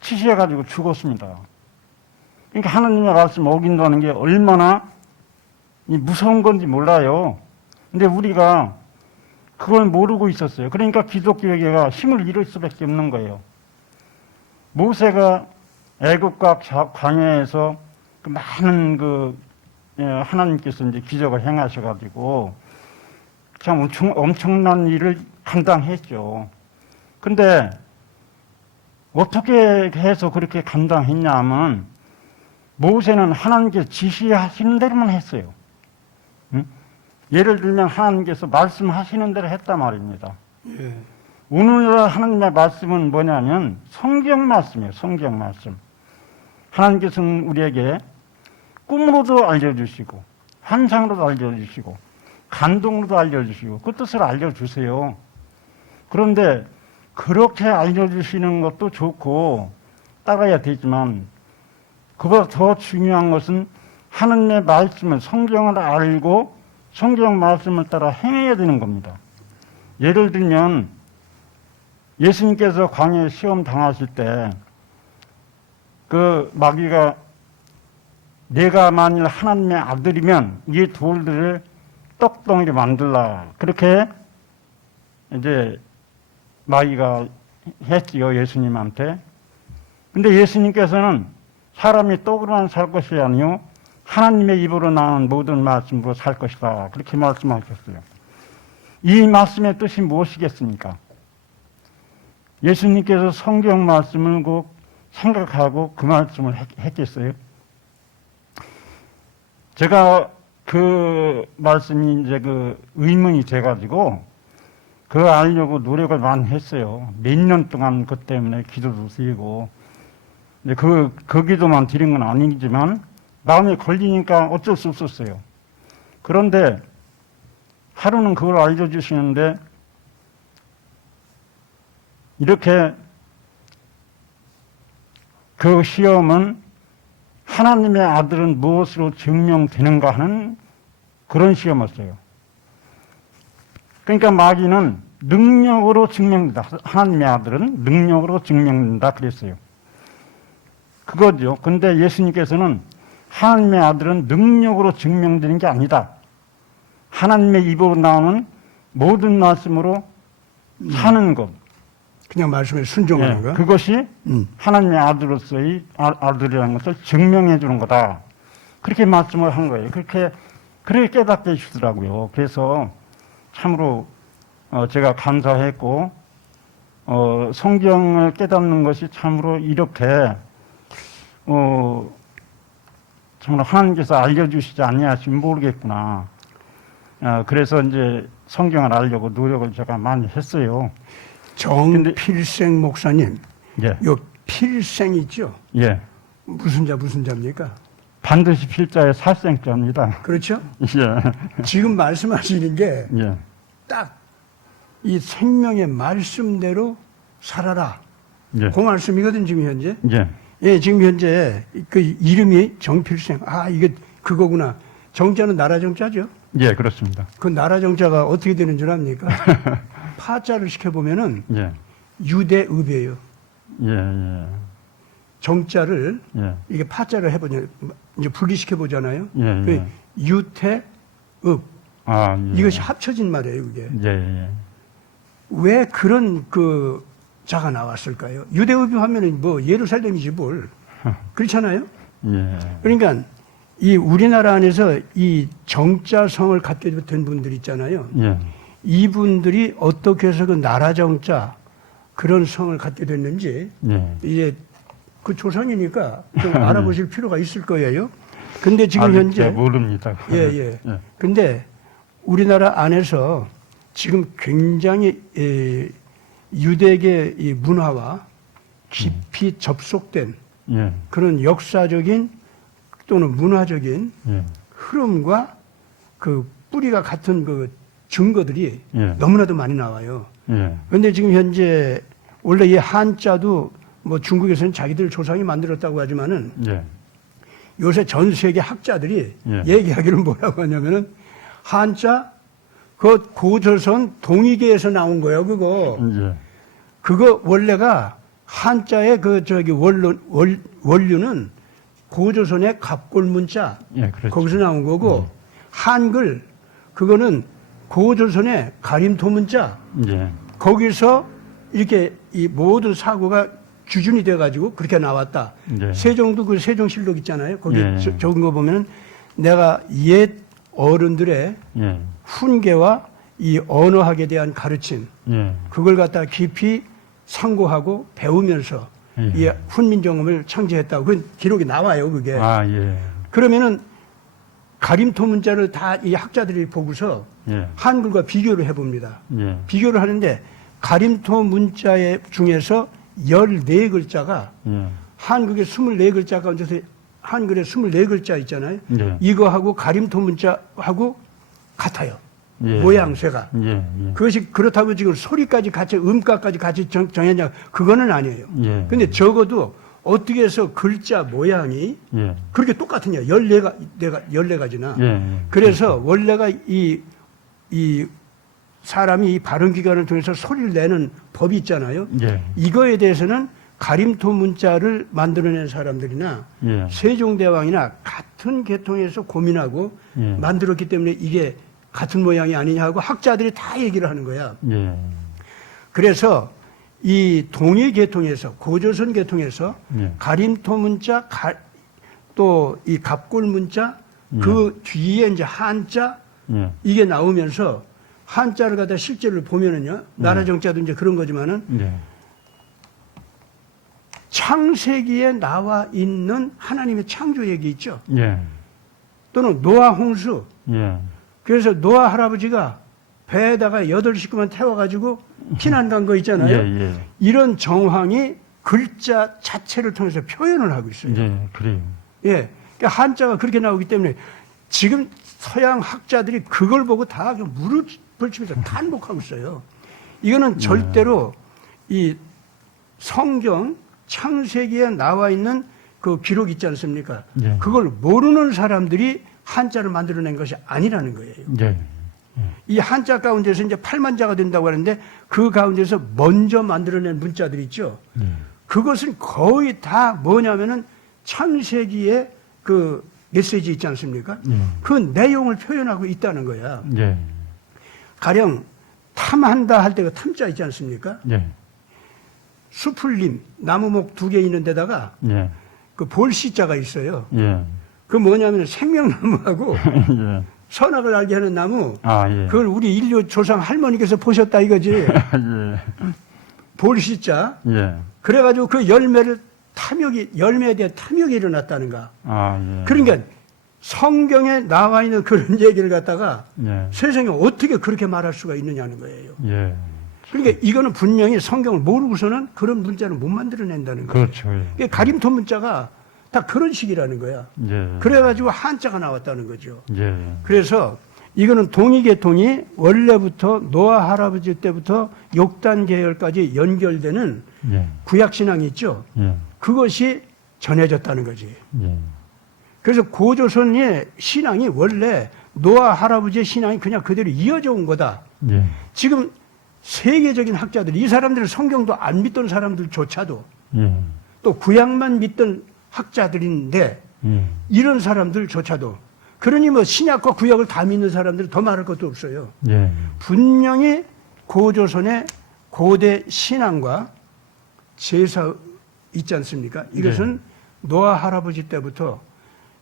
치시해가지고 죽었습니다. 그러니까 하나님의 말씀 어긴다는 게 얼마나 무서운 건지 몰라요. 근데 우리가 그걸 모르고 있었어요. 그러니까 기독교계가 힘을 잃을 수밖에 없는 거예요. 모세가 애국과 광야에서 그 많은 하나님께서 이제 기적을 행하셔가지고 참 엄청난 일을 감당했죠. 근데 어떻게 해서 그렇게 감당했냐 하면 모세는 하나님께서 지시하시는 대로만 했어요. 응? 예를 들면 하나님께서 말씀하시는 대로 했단 말입니다. 예. 오늘 하나님의 말씀은 뭐냐면 성경 말씀이에요. 성경 말씀. 하나님께서는 우리에게 꿈으로도 알려주시고 환상으로도 알려주시고 감동으로도 알려주시고 그 뜻을 알려주세요. 그런데 그렇게 알려주시는 것도 좋고 따라야 되지만 그보다 더 중요한 것은 하나님의 말씀을 성경을 알고 성경 말씀을 따라 행해야 되는 겁니다. 예를 들면 예수님께서 광야에 시험 당하실 때 그 마귀가 내가 만일 하나님의 아들이면 이 돌들을 떡덩이를 만들라. 그렇게 이제 마귀가 했지요, 예수님한테. 근데 예수님께서는 사람이 떡으로만 살 것이 아니요 하나님의 입으로 나오는 모든 말씀으로 살 것이다. 그렇게 말씀하셨어요. 이 말씀의 뜻이 무엇이겠습니까? 예수님께서 성경 말씀을 꼭 생각하고 그 말씀을 했겠어요? 제가 그 말씀이 이제 그 의문이 돼가지고 그거 알려고 노력을 많이 했어요. 몇 년 동안 그 때문에 기도도 드리고. 근데 그 기도만 드린 건 아니지만 마음에 걸리니까 어쩔 수 없었어요. 그런데 하루는 그걸 알려주시는데 이렇게 그 시험은 하나님의 아들은 무엇으로 증명되는가 하는 그런 시험이었어요. 그러니까 마귀는 능력으로 증명된다. 하나님의 아들은 능력으로 증명된다 그랬어요. 그거죠. 근데 예수님께서는 하나님의 아들은 능력으로 증명되는 게 아니다. 하나님의 입으로 나오는 모든 말씀으로 사는 것. 그냥 말씀에 순종하는 거. 그것이 하나님의 아들로서의 아들이라는 것을 증명해 주는 거다. 그렇게 말씀을 한 거예요. 그렇게 깨닫게 해주더라고요. 그래서 참으로 제가 감사했고 성경을 깨닫는 것이 참으로 이렇게 정말 하나님께서 알려주시지 아니하시면 모르겠구나. 그래서 이제 성경을 알려고 노력을 제가 많이 했어요. 정필생 목사님, 예. 요 필생 있죠? 예. 무슨 자입니까? 반드시 필자의 살생자입니다. 그렇죠? 예. 지금 말씀하시는 게 예. 딱 이 생명의 말씀대로 살아라. 예. 그 말씀이거든 지금 현재. 예. 예, 지금 현재 그 이름이 정필생. 아, 이게 그거구나. 정자는 나라 정자죠? 예, 그렇습니다. 그 나라 정자가 어떻게 되는 줄 압니까? 파자를 시켜보면은 예. 유대읍이에요. 예, 예. 정자를 예. 이게 파자를 해보냐, 이제 분리시켜보잖아요. 예, 예. 그 유태읍. 아, 예. 이것이 합쳐진 말이에요, 그게. 예, 예. 왜 그런 그 자가 나왔을까요? 유대읍이 하면은 뭐 예루살렘이지 뭘. 그렇잖아요? 예. 그러니까 이 우리나라 안에서 이 정자성을 갖게 된 분들 있잖아요. 예. 이분들이 어떻게 해서 그 나라 정자 그런 성을 갖게 됐는지 예. 이제 그 조선이니까 좀 알아보실 필요가 있을 거예요. 근데 지금 현재 모릅니다. 예, 예. 예. 근데 우리나라 안에서 지금 굉장히 유대계 이 문화와 깊이 접속된 예. 그런 역사적인 또는 문화적인 예. 흐름과 그 뿌리가 같은 그 증거들이 예. 너무나도 많이 나와요. 예. 그런데 지금 현재 원래 이 한자도 뭐 중국에서는 자기들 조상이 만들었다고 하지만은 예. 요새 전 세계 학자들이 예. 얘기하기를 뭐라고 하냐면은 한자 그 고조선 동이계에서 나온 거예요, 그거. 예. 그거 원래가 한자의 그 저기 원류는 고조선의 갑골문자 예, 그렇죠. 거기서 나온 거고 한글 그거는 고조선의 가림토문자 예. 거기서 이렇게 이 모든 사고가 규준이 돼가지고 그렇게 나왔다. 예. 세종도 그 세종실록 있잖아요. 거기 예. 적은 거 보면은 내가 옛 어른들의 예. 훈계와 이 언어학에 대한 가르침 예. 그걸 갖다 깊이 상고하고 배우면서 예. 이 훈민정음을 창제했다고 그 기록이 나와요. 그게. 아, 예. 그러면은 가림토 문자를 다 이 학자들이 보고서 예. 한글과 비교를 해봅니다. 예. 비교를 하는데 가림토 문자 중에서 14글자가 예. 한국의 24글자 가운데서 한글에 24글자 있잖아요. 예. 이거하고 가림토 문자하고 같아요. 예. 모양새가. 예. 예. 그것이 그렇다고 지금 소리까지 같이 음가까지 같이 정했냐 그거는 아니에요. 예. 근데 적어도 어떻게 해서 글자 모양이 예. 그렇게 똑같으냐 14가지나. 예. 그래서 원래가 이 사람이 이 발음 기관을 통해서 소리를 내는 법이 있잖아요. 예. 이거에 대해서는 가림토 문자를 만들어낸 사람들이나 예. 세종대왕이나 같은 계통에서 고민하고 예. 만들었기 때문에 이게 같은 모양이 아니냐 하고 학자들이 다 얘기를 하는 거야. 예. 그래서 이 동이 계통에서 고조선 계통에서 예. 가림토 문자 또 이 갑골 문자 그 뒤에 이제 한자 예. 이게 나오면서 한자를 갖다 실제로 보면은요 나라 정자도 이제 그런 거지만은 예. 창세기에 나와 있는 하나님의 창조 얘기 있죠. 예. 또는 노아 홍수. 예. 그래서 노아 할아버지가 배에다가 8식구만 태워가지고 피난 간 거 있잖아요. 예. 예. 이런 정황이 글자 자체를 통해서 표현을 하고 있어요. 예. 그래요. 예. 그러니까 한자가 그렇게 나오기 때문에 지금 서양 학자들이 그걸 보고 다 무릎을 치면서 탄복하고 있어요. 이거는 절대로 이 성경 창세기에 나와 있는 그 기록 있지 않습니까? 예. 그걸 모르는 사람들이 한자를 만들어낸 것이 아니라는 거예요. 예. 이 한자 가운데서 이제 8만자가 된다고 하는데 그 가운데서 먼저 만들어낸 문자들 있죠. 예. 그것은 거의 다 뭐냐면은 창세기의 그 메시지 있지 않습니까? 예. 그 내용을 표현하고 있다는 거야. 예. 가령 탐한다 할 때가 탐자 있지 않습니까? 예. 수풀림 나무목 2개 있는 데다가 예. 그 볼시자가 있어요. 예. 그 뭐냐면 생명나무하고 예. 선악을 알게 하는 나무. 아, 예. 그걸 우리 인류 조상 할머니께서 보셨다 이거지. 예. 볼시자. 예. 그래가지고 그 열매에 대한 탐욕이 일어났다는가. 아, 예. 그러니까 성경에 나와 있는 그런 얘기를 갖다가 예. 세상에 어떻게 그렇게 말할 수가 있느냐는 거예요. 예. 그러니까 이거는 분명히 성경을 모르고서는 그런 문자를 못 만들어낸다는 거예요. 그렇죠. 예. 그러니까 가림토 문자가 다 그런 식이라는 거야. 예. 그래가지고 한자가 나왔다는 거죠. 예. 그래서 이거는 동이계통이 원래부터 노아 할아버지 때부터 욕단 계열까지 연결되는 예. 구약신앙이 있죠. 예. 그것이 전해졌다는 거지. 예. 그래서 고조선의 신앙이 원래 노아 할아버지의 신앙이 그냥 그대로 이어져 온 거다. 예. 지금 세계적인 학자들, 이 사람들은 성경도 안 믿던 사람들조차도 예. 또 구약만 믿던 학자들인데 예. 이런 사람들조차도 그러니 뭐 신약과 구약을 다 믿는 사람들은 더 말할 것도 없어요. 예. 분명히 고조선의 고대 신앙과 제사 있지 않습니까? 이것은 노아 할아버지 때부터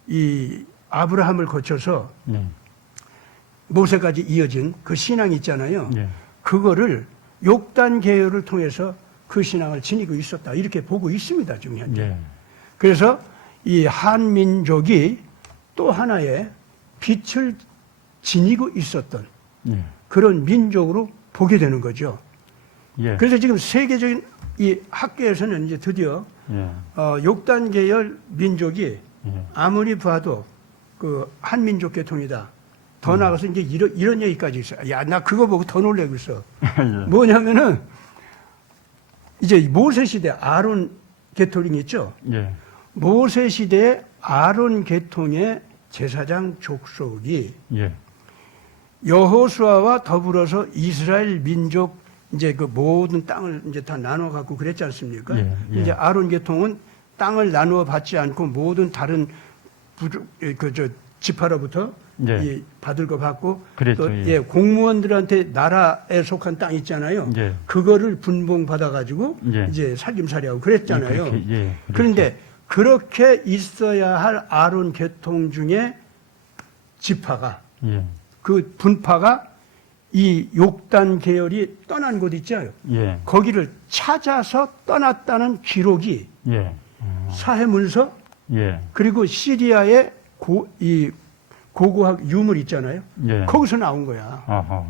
이 아브라함을 거쳐서 예. 모세까지 이어진 그 신앙이 있잖아요. 예. 그거를 욕단 계열을 통해서 그 신앙을 지니고 있었다. 이렇게 보고 있습니다. 지금 현재. 예. 그래서 이 한민족이 또 하나의 빛을 지니고 있었던 예. 그런 민족으로 보게 되는 거죠. 예. 그래서 지금 세계적인 이 학계에서는 이제 드디어 예. 욕단 계열 민족이 예. 아무리 봐도 그 한민족 계통이다. 더 나아가서 이제 이런 얘기까지 있어요. 야, 나 그거 보고 더 놀래고 있어. 예. 뭐냐면은 이제 모세 시대 아론 계통이 있죠. 예. 모세 시대의 아론 계통의 제사장 족속이 예. 여호수아와 더불어서 이스라엘 민족 이제 그 모든 땅을 이제 다 나눠 갖고 그랬지 않습니까? 예, 예. 이제 아론 계통은 땅을 나누어 받지 않고 모든 다른 지파로부터 예. 이 받을 거 받고 그랬죠, 또 예. 공무원들한테 나라에 속한 땅 있잖아요. 예. 그거를 분봉 받아 가지고 예. 이제 살림살이하고 그랬잖아요. 그렇게, 예. 그렇죠. 그런데 그렇게 있어야 할 아론 계통 중에 지파가 예. 그 분파가 이 욕단 계열이 떠난 곳 있죠. 예. 거기를 찾아서 떠났다는 기록이 예. 사해문서 예. 그리고 시리아의 이 고고학 유물 있잖아요. 예. 거기서 나온 거야. 아하.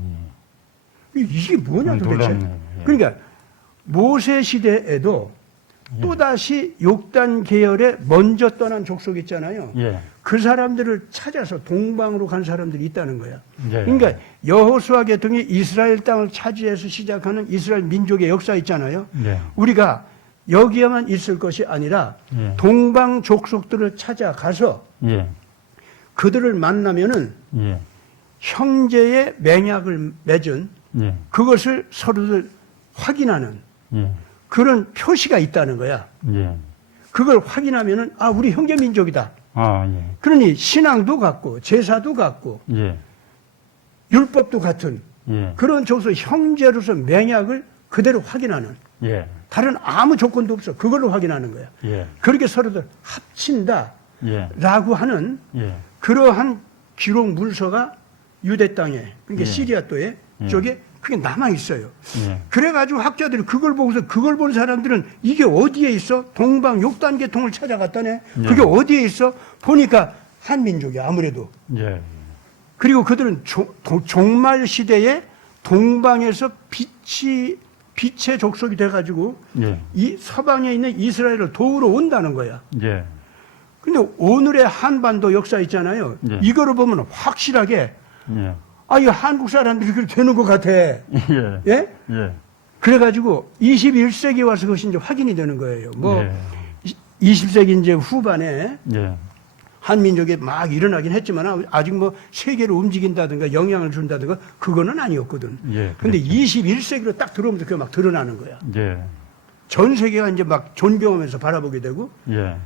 이게 뭐냐 도대체. 놀랍네요. 예. 그러니까 모세 시대에도 또다시 욕단 계열에 먼저 떠난 족속 있잖아요. 예. 그 사람들을 찾아서 동방으로 간 사람들이 있다는 거야. 예. 그러니까 여호수아 계통이 이스라엘 땅을 차지해서 시작하는 이스라엘 민족의 역사 있잖아요. 예. 우리가 여기에만 있을 것이 아니라 예. 동방 족속들을 찾아가서 예. 그들을 만나면은 예. 형제의 맹약을 맺은 예. 그것을 서로들 확인하는 예. 그런 표시가 있다는 거야. 예. 그걸 확인하면은 아 우리 형제 민족이다. 아, 예. 그러니 신앙도 같고 제사도 같고 예. 율법도 같은 예. 그런 족속 형제로서 맹약을 그대로 확인하는 예. 다른 아무 조건도 없어. 그걸로 확인하는 거야. 예. 그렇게 서로들 합친다라고 예. 하는 예. 그러한 기록 문서가 유대 땅에 그러니까 예. 시리아 또에 예. 쪽에 그게 남아 있어요. 예. 그래가지고 학자들이 그걸 보고서 그걸 본 사람들은 이게 어디에 있어? 동방 6단계통을 찾아갔다네. 예. 그게 어디에 있어? 보니까 한민족이야 아무래도. 예. 그리고 그들은 종말 시대에 동방에서 빛의 족속이 돼가지고 예. 이 서방에 있는 이스라엘을 도우러 온다는 거야. 예. 근데 오늘의 한반도 역사 있잖아요. 예. 이거를 보면 확실하게 예. 아, 이 한국 사람들이 그렇게 되는 것 같아. 예. 예? 예. 그래가지고 21세기 와서 그것이 이제 확인이 되는 거예요. 뭐 예. 20세기 이제 후반에 예. 한민족이 막 일어나긴 했지만 아직 뭐 세계를 움직인다든가 영향을 준다든가 그거는 아니었거든. 예. 근데 그렇죠. 21세기로 딱 들어오면서 그게 막 드러나는 거야. 예. 전 세계가 이제 막 존경하면서 바라보게 되고 예.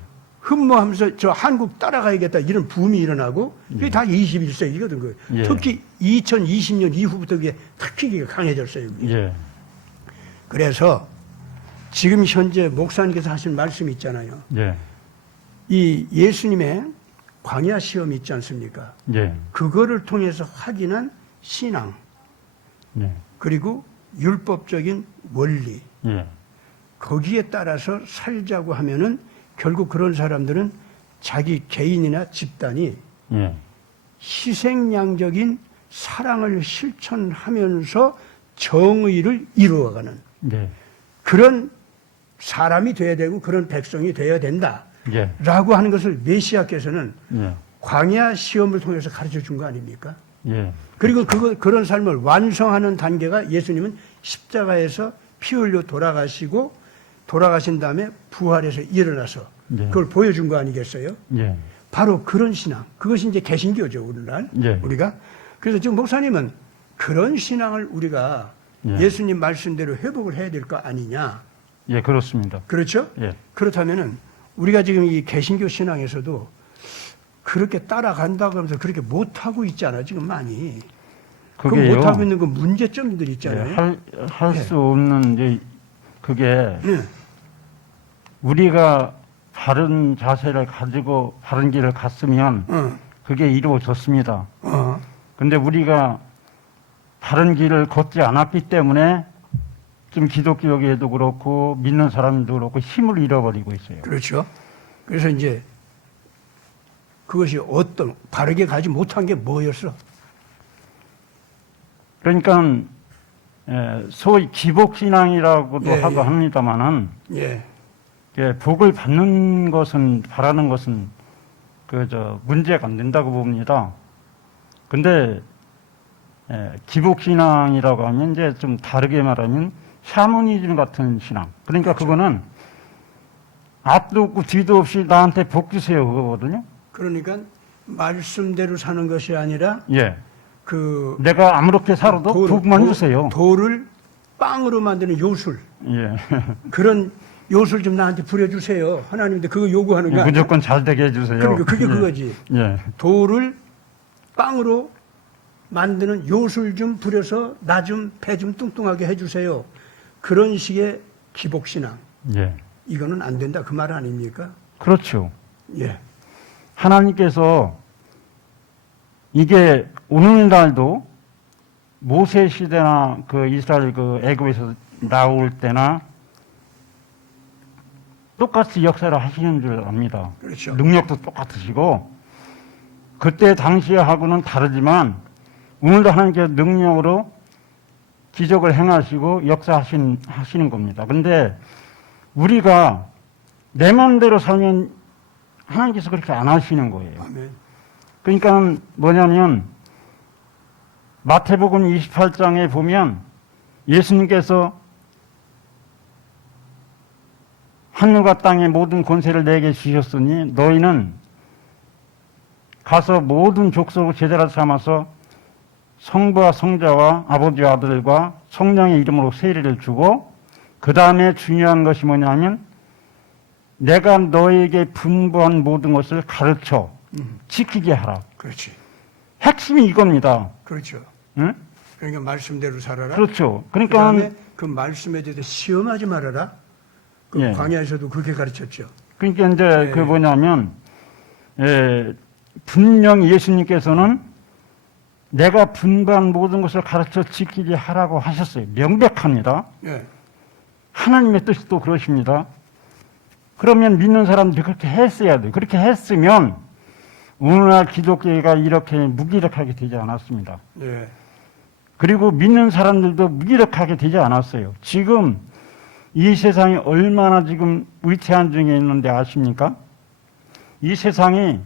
흠모하면서 저 한국 따라가야겠다 이런 붐이 일어나고 그게 다 21세기거든. 그. 예. 특히 2020년 이후부터 그게 특히 강해졌어요. 그게. 예. 그래서 지금 현재 목사님께서 하신 말씀이 있잖아요. 예. 이 예수님의 광야 시험이 있지 않습니까? 예. 그거를 통해서 확인한 신앙 예. 그리고 율법적인 원리 예. 거기에 따라서 살자고 하면은 결국 그런 사람들은 자기 개인이나 집단이 예. 희생양적인 사랑을 실천하면서 정의를 이루어가는 예. 그런 사람이 돼야 되고 그런 백성이 돼야 된다. 예. 라고 하는 것을 메시아께서는 예. 광야 시험을 통해서 가르쳐 준 거 아닙니까? 예. 그리고 그런 삶을 완성하는 단계가 예수님은 십자가에서 피 흘려 돌아가신 다음에 부활해서 일어나서 예. 그걸 보여준 거 아니겠어요? 예. 바로 그런 신앙. 그것이 이제 개신교죠, 오늘날. 예. 우리가. 그래서 지금 목사님은 그런 신앙을 우리가 예. 예수님 말씀대로 회복을 해야 될 거 아니냐. 예, 그렇습니다. 그렇죠? 예. 그렇다면은 우리가 지금 이 개신교 신앙에서도 그렇게 따라간다고 하면서 그렇게 못하고 있잖아, 지금 많이. 그 그게요. 못하고 있는 그 문제점들이 있잖아요. 할 수 없는 이제 그게 예. 우리가 바른 자세를 가지고 바른 길을 갔으면 그게 이루어졌습니다. 근데 우리가 바른 길을 걷지 않았기 때문에 좀 기독교계도 그렇고 믿는 사람도 그렇고 힘을 잃어버리고 있어요. 그렇죠. 그래서 이제 그것이 어떤 바르게 가지 못한 게 뭐였어? 그러니까 소위 기복신앙이라고도 예, 하고 예. 합니다만은 예. 복을 받는 것은 바라는 것은 문제가 안 된다고 봅니다. 근데 기복신앙이라고 하면 이제 좀 다르게 말하면 샤머니즘 같은 신앙. 그러니까 그렇죠. 그거는 앞도 없고 뒤도 없이 나한테 복 주세요 그거거든요. 그러니까 말씀대로 사는 것이 아니라 예. 그 내가 아무렇게 살아도 복만 주세요. 돌을 빵으로 만드는 요술. 예. 그런 요술 좀 나한테 부려주세요. 하나님한테 그거 요구하는 거 아니야? 무조건 잘 되게 해주세요. 그러니까 그게 예. 그거지. 예. 돌을 빵으로 만드는 요술 좀 부려서 나 좀 배 좀 뚱뚱하게 해주세요. 그런 식의 기복신앙. 예. 이거는 안 된다 그 말 아닙니까? 그렇죠. 예. 하나님께서 이게 오늘날도 모세 시대나 그 이스라엘 그 애굽에서 나올 때나 똑같이 역사를 하시는 줄 압니다. 그렇죠. 능력도 똑같으시고 그때 당시하고는 다르지만 오늘도 하나님께서 능력으로 기적을 행하시고 역사하시는 겁니다. 그런데 우리가 내 마음대로 살면 하나님께서 그렇게 안 하시는 거예요. 아멘. 그러니까 뭐냐면 마태복음 28장에 보면 예수님께서 하늘과 땅의 모든 권세를 내게 주셨으니 너희는 가서 모든 족속을 제자로 삼아서 성부와 성자와 아버지와 아들과 성령의 이름으로 세례를 주고 그 다음에 중요한 것이 뭐냐면 내가 너에게 분부한 모든 것을 가르쳐 지키게 하라. 그렇지. 핵심이 이겁니다. 그렇죠. 응? 그러니까 말씀대로 살아라. 그렇죠. 그러니까 그다음에 그 말씀에 대해서 시험하지 말아라. 그 예. 광야에서도 그렇게 가르쳤죠. 그러니까 이제 예. 그 뭐냐면 분명히 예수님께서는 내가 분반 모든 것을 가르쳐 지키게 하라고 하셨어요. 명백합니다. 예. 하나님의 뜻이 또 그러십니다. 그러면 믿는 사람들이 그렇게 했어야 돼요. 그렇게 했으면 오늘날 기독교가 이렇게 무기력하게 되지 않았습니다. 예. 그리고 믿는 사람들도 무기력하게 되지 않았어요. 지금 이 세상이 얼마나 지금 위태한 중에 있는데 아십니까? 이 세상이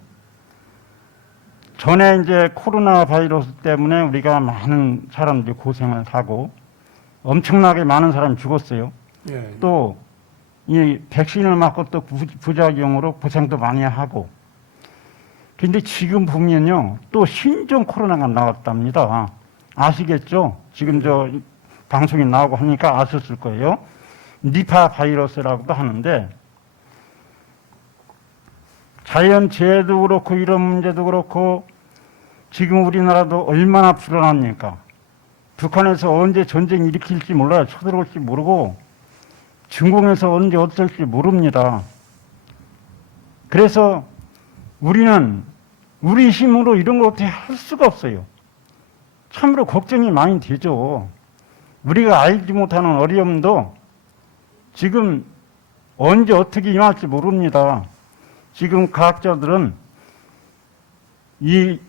전에 이제 코로나 바이러스 때문에 우리가 많은 사람들이 고생을 하고 엄청나게 많은 사람이 죽었어요. 예. 또 이 백신을 맞고 또 부작용으로 고생도 많이 하고. 근데 지금 보면요, 또 신종 코로나가 나왔답니다. 아시겠죠? 지금 저 방송에 나오고 하니까 아셨을 거예요. 니파 바이러스라고도 하는데, 자연재해도 그렇고 이런 문제도 그렇고 지금 우리나라도 얼마나 불안합니까? 북한에서 언제 전쟁 일으킬지 몰라요. 쳐들어올지 모르고 중공에서 언제 어쩔지 모릅니다. 그래서 우리는 우리 힘으로 이런 거 어떻게 할 수가 없어요. 참으로 걱정이 많이 되죠. 우리가 알지 못하는 어려움도 지금 언제 어떻게 임할지 모릅니다. 지금 과학자들은 이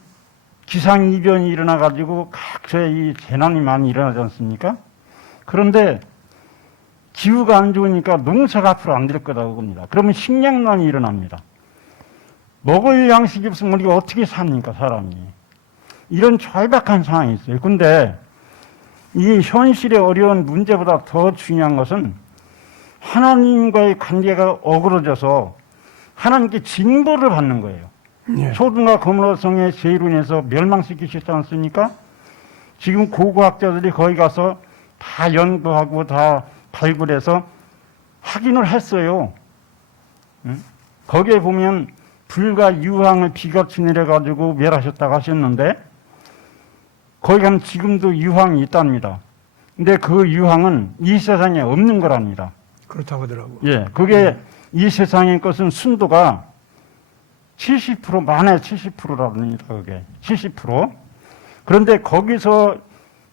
기상이변이 일어나가지고 각처에 이 재난이 많이 일어나지 않습니까? 그런데 기후가 안 좋으니까 농사가 앞으로 안 될 거라고 봅니다. 그러면 식량난이 일어납니다. 먹을 양식이 없으면 우리가 어떻게 삽니까, 사람이? 이런 절박한 상황이 있어요. 근데 이 현실의 어려운 문제보다 더 중요한 것은 하나님과의 관계가 어그러져서 하나님께 징벌을 받는 거예요. 예. 소돔과 고모라성의 죄로 인해서 멸망시키셨지 않습니까? 지금 고고학자들이 거기 가서 다 연구하고 다 발굴해서 확인을 했어요. 응? 거기에 보면 불과 유황을 비같이 내려가지고 멸하셨다고 하셨는데 거기 가면 지금도 유황이 있답니다. 근데 그 유황은 이 세상에 없는 거랍니다. 그렇다고 하더라고. 예, 그게 이 세상의 것은 순도가 70% 만에 70%랍니다. 그게 70%. 그런데 거기서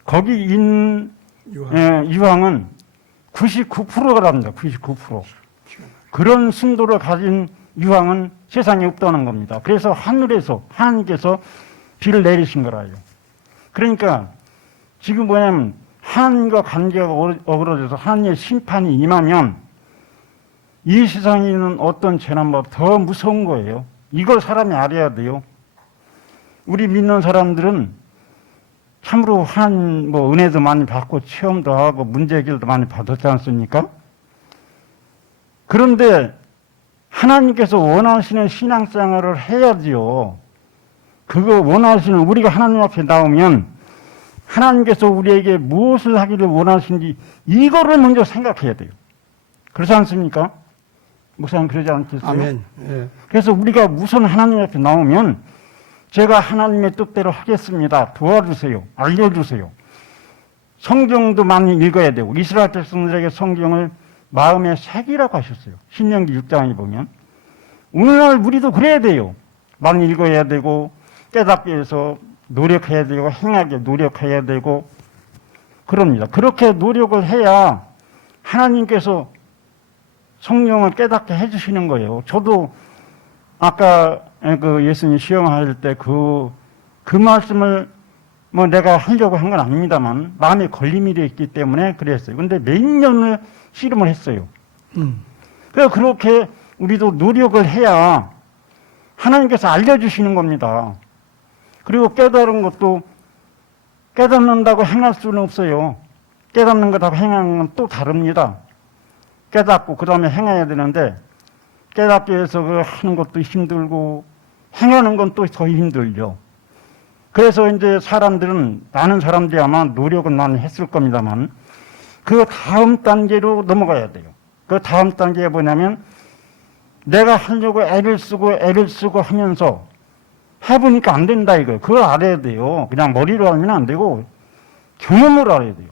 거기 있는 유황은 99%랍니다. 99%. 그런 순도를 가진 유황은 세상에 없다는 겁니다. 그래서 하늘에서 하나님께서 비를 내리신 거라요. 그러니까 지금 뭐냐면 하나님과 관계가 어그러져서 하나님의 심판이 임하면 이 세상에 있는 어떤 재난보다 더 무서운 거예요. 이걸 사람이 알아야 돼요. 우리 믿는 사람들은 참으로 하나님 은혜도 많이 받고 체험도 하고 문제 해결도 많이 받았지 않습니까? 그런데 하나님께서 원하시는 신앙생활을 해야지요. 그거 원하시는 우리가 하나님 앞에 나오면 하나님께서 우리에게 무엇을 하기를 원하시는지 이거를 먼저 생각해야 돼요. 그렇지 않습니까? 목사님 그러지 않겠어요? 아멘. 예. 그래서 우리가 우선 하나님 앞에 나오면 제가 하나님의 뜻대로 하겠습니다. 도와주세요. 알려주세요. 성경도 많이 읽어야 되고 이스라엘 백성들에게 성경을 마음에 새기라고 하셨어요. 신명기 6장에 보면. 오늘날 우리도 그래야 돼요. 많이 읽어야 되고 깨닫기 위해서 노력해야 되고 행하게 노력해야 되고 그럽니다. 그렇게 노력을 해야 하나님께서 성령을 깨닫게 해주시는 거예요. 저도 아까 그 예수님 시험할 때 그 말씀을 내가 하려고 한 건 아닙니다만 마음에 걸림이 되어 있기 때문에 그랬어요. 근데 몇 년을 씨름을 했어요. 그래서 그렇게 우리도 노력을 해야 하나님께서 알려주시는 겁니다. 그리고 깨달은 것도 깨닫는다고 행할 수는 없어요. 깨닫는 것하고 행하는 건 또 다릅니다. 깨닫고 그 다음에 행해야 되는데 깨닫기 위해서 그 하는 것도 힘들고 행하는 건 또 더 힘들죠. 그래서 이제 사람들은 많은 사람들이 아마 노력은 많이 했을 겁니다만 그 다음 단계로 넘어가야 돼요. 그 다음 단계가 뭐냐면 내가 하려고 애를 쓰고 하면서 해보니까 안 된다 이거예요. 그걸 알아야 돼요. 그냥 머리로 알면 안 되고 경험을 알아야 돼요.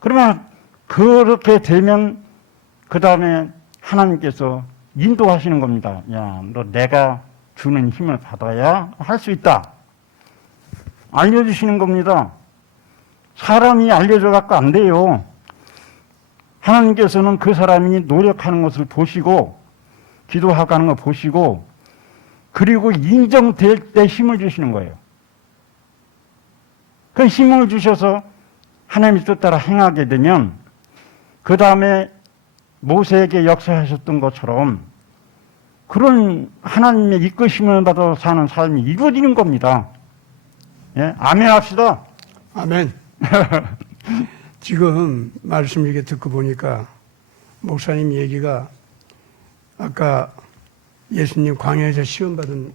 그러면 그렇게 되면 그 다음에 하나님께서 인도하시는 겁니다. 야, 너 내가 주는 힘을 받아야 할 수 있다. 알려주시는 겁니다. 사람이 알려줘 갖고 안 돼요. 하나님께서는 그 사람이 노력하는 것을 보시고 기도하고 하는 걸 보시고 그리고 인정될 때 힘을 주시는 거예요. 그 힘을 주셔서 하나님의 뜻 따라 행하게 되면 그 다음에 모세에게 역사하셨던 것처럼 그런 하나님의 이끄심을 받아 사는 삶이 이루어지는 겁니다. 예? 아멘 합시다. 아멘. 지금 말씀 이렇게 듣고 보니까 목사님 얘기가 아까 예수님 광야에서 시험 받은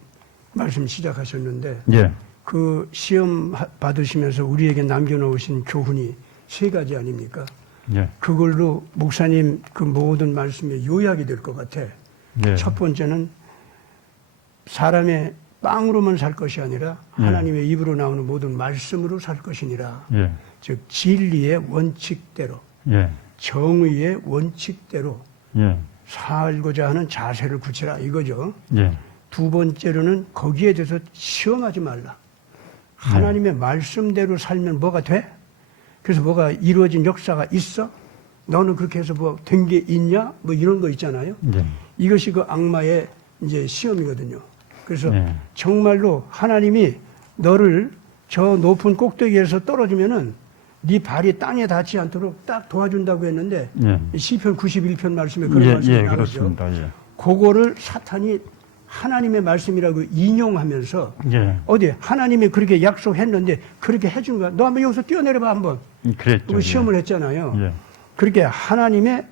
말씀 시작하셨는데 예. 그 시험 받으시면서 우리에게 남겨놓으신 교훈이 세 가지 아닙니까? 예. 그걸로 목사님 그 모든 말씀에 요약이 될 것 같아. 예. 첫 번째는 사람의 빵으로만 살 것이 아니라 하나님의 입으로 나오는 모든 말씀으로 살 것이니라. 예. 즉 진리의 원칙대로, 예. 정의의 원칙대로 예. 살고자 하는 자세를 굳히라 이거죠. 예. 두 번째로는 거기에 대해서 시험하지 말라. 하나님의 말씀대로 살면 뭐가 돼? 그래서 뭐가 이루어진 역사가 있어? 너는 그렇게 해서 뭐 된 게 있냐? 뭐 이런 거 있잖아요. 예. 이것이 그 악마의 이제 시험이거든요. 그래서 예. 정말로 하나님이 너를 저 높은 꼭대기에서 떨어지면은 네 발이 땅에 닿지 않도록 딱 도와준다고 했는데 예. 시편 91편 말씀에 그런 예. 말씀이 예. 나오죠. 그렇습니다. 예. 그거를 사탄이 하나님의 말씀이라고 인용하면서 예. 어디 하나님이 그렇게 약속했는데 그렇게 해준 거야. 너 한번 여기서 뛰어내려봐 한번. 그랬죠. 그 시험을 했잖아요. 예. 그렇게 하나님의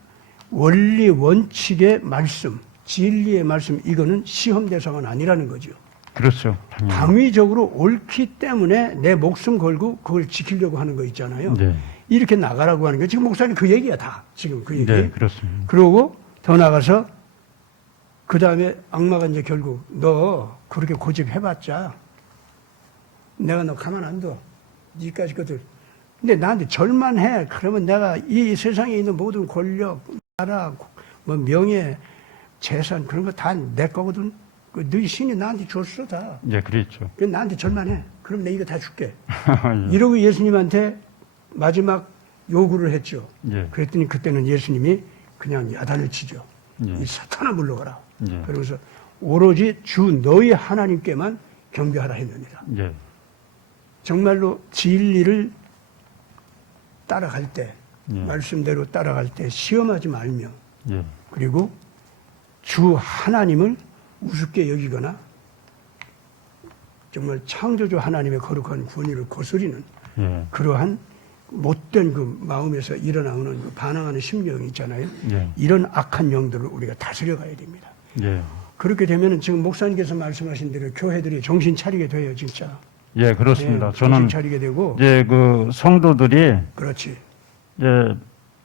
원리 원칙의 말씀, 진리의 말씀 이거는 시험 대상은 아니라는 거죠. 그렇죠. 당연히. 당위적으로 옳기 때문에 내 목숨 걸고 그걸 지키려고 하는 거 있잖아요. 네. 이렇게 나가라고 하는 거 지금 목사님 그 얘기야 다. 지금 그 얘기. 네, 그렇습니다. 그러고 더 나가서 그 다음에 악마가 이제 결국 너 그렇게 고집해봤자 내가 너 가만 안 둬. 니까지 것들. 근데 나한테 절만 해. 그러면 내가 이 세상에 있는 모든 권력, 나라, 뭐 명예, 재산 그런 거 다 내 거거든. 너희 신이 나한테 줬어 다. 예, 그랬죠. 그럼 나한테 절만 해. 그럼 내가 이거 다 줄게. 예. 이러고 예수님한테 마지막 요구를 했죠. 예. 그랬더니 그때는 예수님이 그냥 야단을 치죠. 예. 이 사탄아 물러가라. 예. 그러면서 오로지 주 너희 하나님께만 경배하라 했느니라. 예. 정말로 진리를 따라갈 때, 예. 말씀대로 따라갈 때 시험하지 말며 예. 그리고 주 하나님을 우습게 여기거나 정말 창조주 하나님의 거룩한 권위를 거스리는 예. 그러한 못된 그 마음에서 일어나오는 그 반항하는 심령이 있잖아요. 예. 이런 악한 영들을 우리가 다스려 가야 됩니다. 예. 그렇게 되면은 지금 목사님께서 말씀하신 대로 교회들이 정신 차리게 돼요, 진짜. 예, 그렇습니다. 예, 저는 정신 차리게 되고. 이제 그 성도들이 그렇지. 이제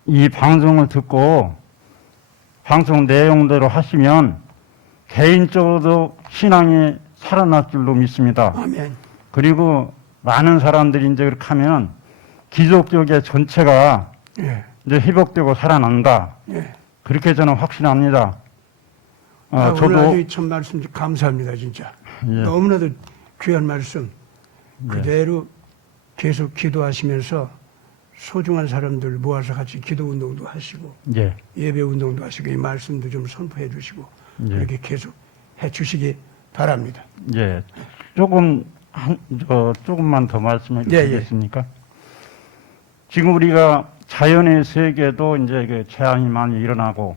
이 방송을 듣고 방송 내용대로 하시면 개인적으로도 신앙이 살아날 줄로 믿습니다. 아멘. 그리고 많은 사람들이 이제 그렇게 하면 기독교계 전체가 예. 이제 회복되고 살아난다. 예. 그렇게 저는 확신합니다. 오늘 아주 참 말씀 감사합니다, 진짜. 예. 너무나도 귀한 말씀. 예. 그대로 계속 기도하시면서 소중한 사람들 모아서 같이 기도 운동도 하시고 예. 예배 운동도 하시고 이 말씀도 좀 선포해 주시고 예. 그렇게 계속 해 주시기 바랍니다. 예. 조금만 더 말씀해 예, 예. 주시겠습니까? 지금 우리가 자연의 세계도 이제 그 재앙이 많이 일어나고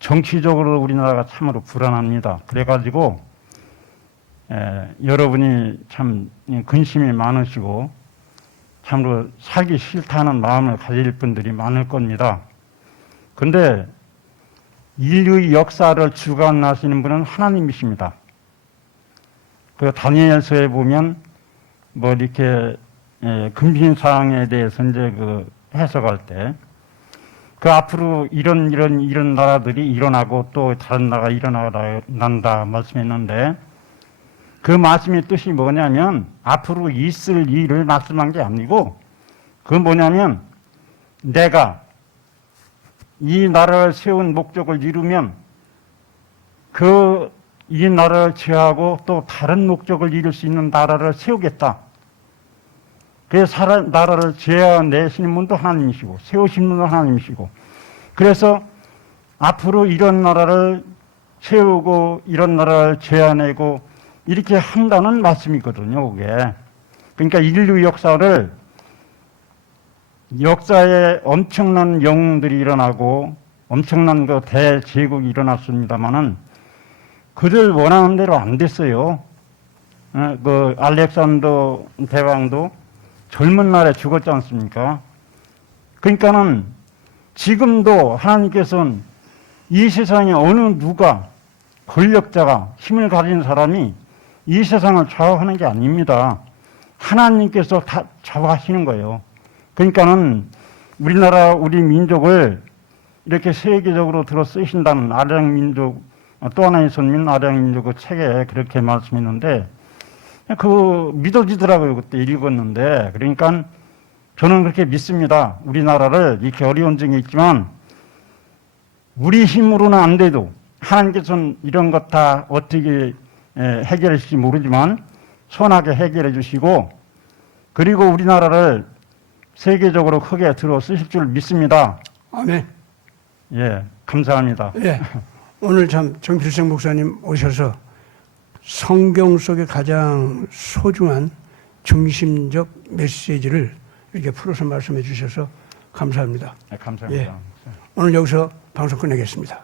정치적으로 우리나라가 참으로 불안합니다. 그래가지고 여러분이 참 근심이 많으시고 참으로 살기 싫다는 마음을 가질 분들이 많을 겁니다. 근데 인류의 역사를 주관하시는 분은 하나님이십니다. 그 다니엘서에 보면 뭐 이렇게 금신사항에 대해서 이제 그 해석할 때 그 앞으로 이런 나라들이 일어나고 또 다른 나라가 일어난다 말씀했는데 그 말씀의 뜻이 뭐냐면 앞으로 있을 일을 말씀한 게 아니고 그건 뭐냐면 내가 이 나라를 세운 목적을 이루면 이 나라를 제하고 또 다른 목적을 이룰 수 있는 나라를 세우겠다. 그래서 나라를 제어내시는 분도 하나님이시고 세우신 분도 하나님이시고 그래서 앞으로 이런 나라를 세우고 이런 나라를 제어내고 이렇게 한다는 말씀이거든요. 그게. 그러니까 인류 역사에 엄청난 영웅들이 일어나고 엄청난 그 대제국이 일어났습니다만은 그들 원하는 대로 안 됐어요. 그 알렉산더 대왕도 젊은 날에 죽었지 않습니까? 그러니까는 지금도 하나님께서는 이 세상에 어느 누가 권력자가 힘을 가진 사람이 이 세상을 좌우하는 게 아닙니다. 하나님께서 다 좌우하시는 거예요. 그러니까는 우리나라 우리 민족을 이렇게 세계적으로 들어 쓰신다는 아량민족 또 하나의 선민 아량민족 그 책에 그렇게 말씀했는데 그 믿어지더라고요. 그때 읽었는데 그러니까 저는 그렇게 믿습니다. 우리나라를 이렇게 어려운 점이 있지만 우리 힘으로는 안 돼도 하나님께서는 이런 것 다 어떻게 해결해 주실지 모르지만 선하게 해결해 주시고 그리고 우리나라를 세계적으로 크게 들어 쓰실 줄 믿습니다. 아멘. 예, 감사합니다. 예, 오늘 참 정필생 목사님 오셔서 성경 속의 가장 소중한 중심적 메시지를 이렇게 풀어서 말씀해 주셔서 감사합니다. 네, 감사합니다. 예, 오늘 여기서 방송 끝내겠습니다.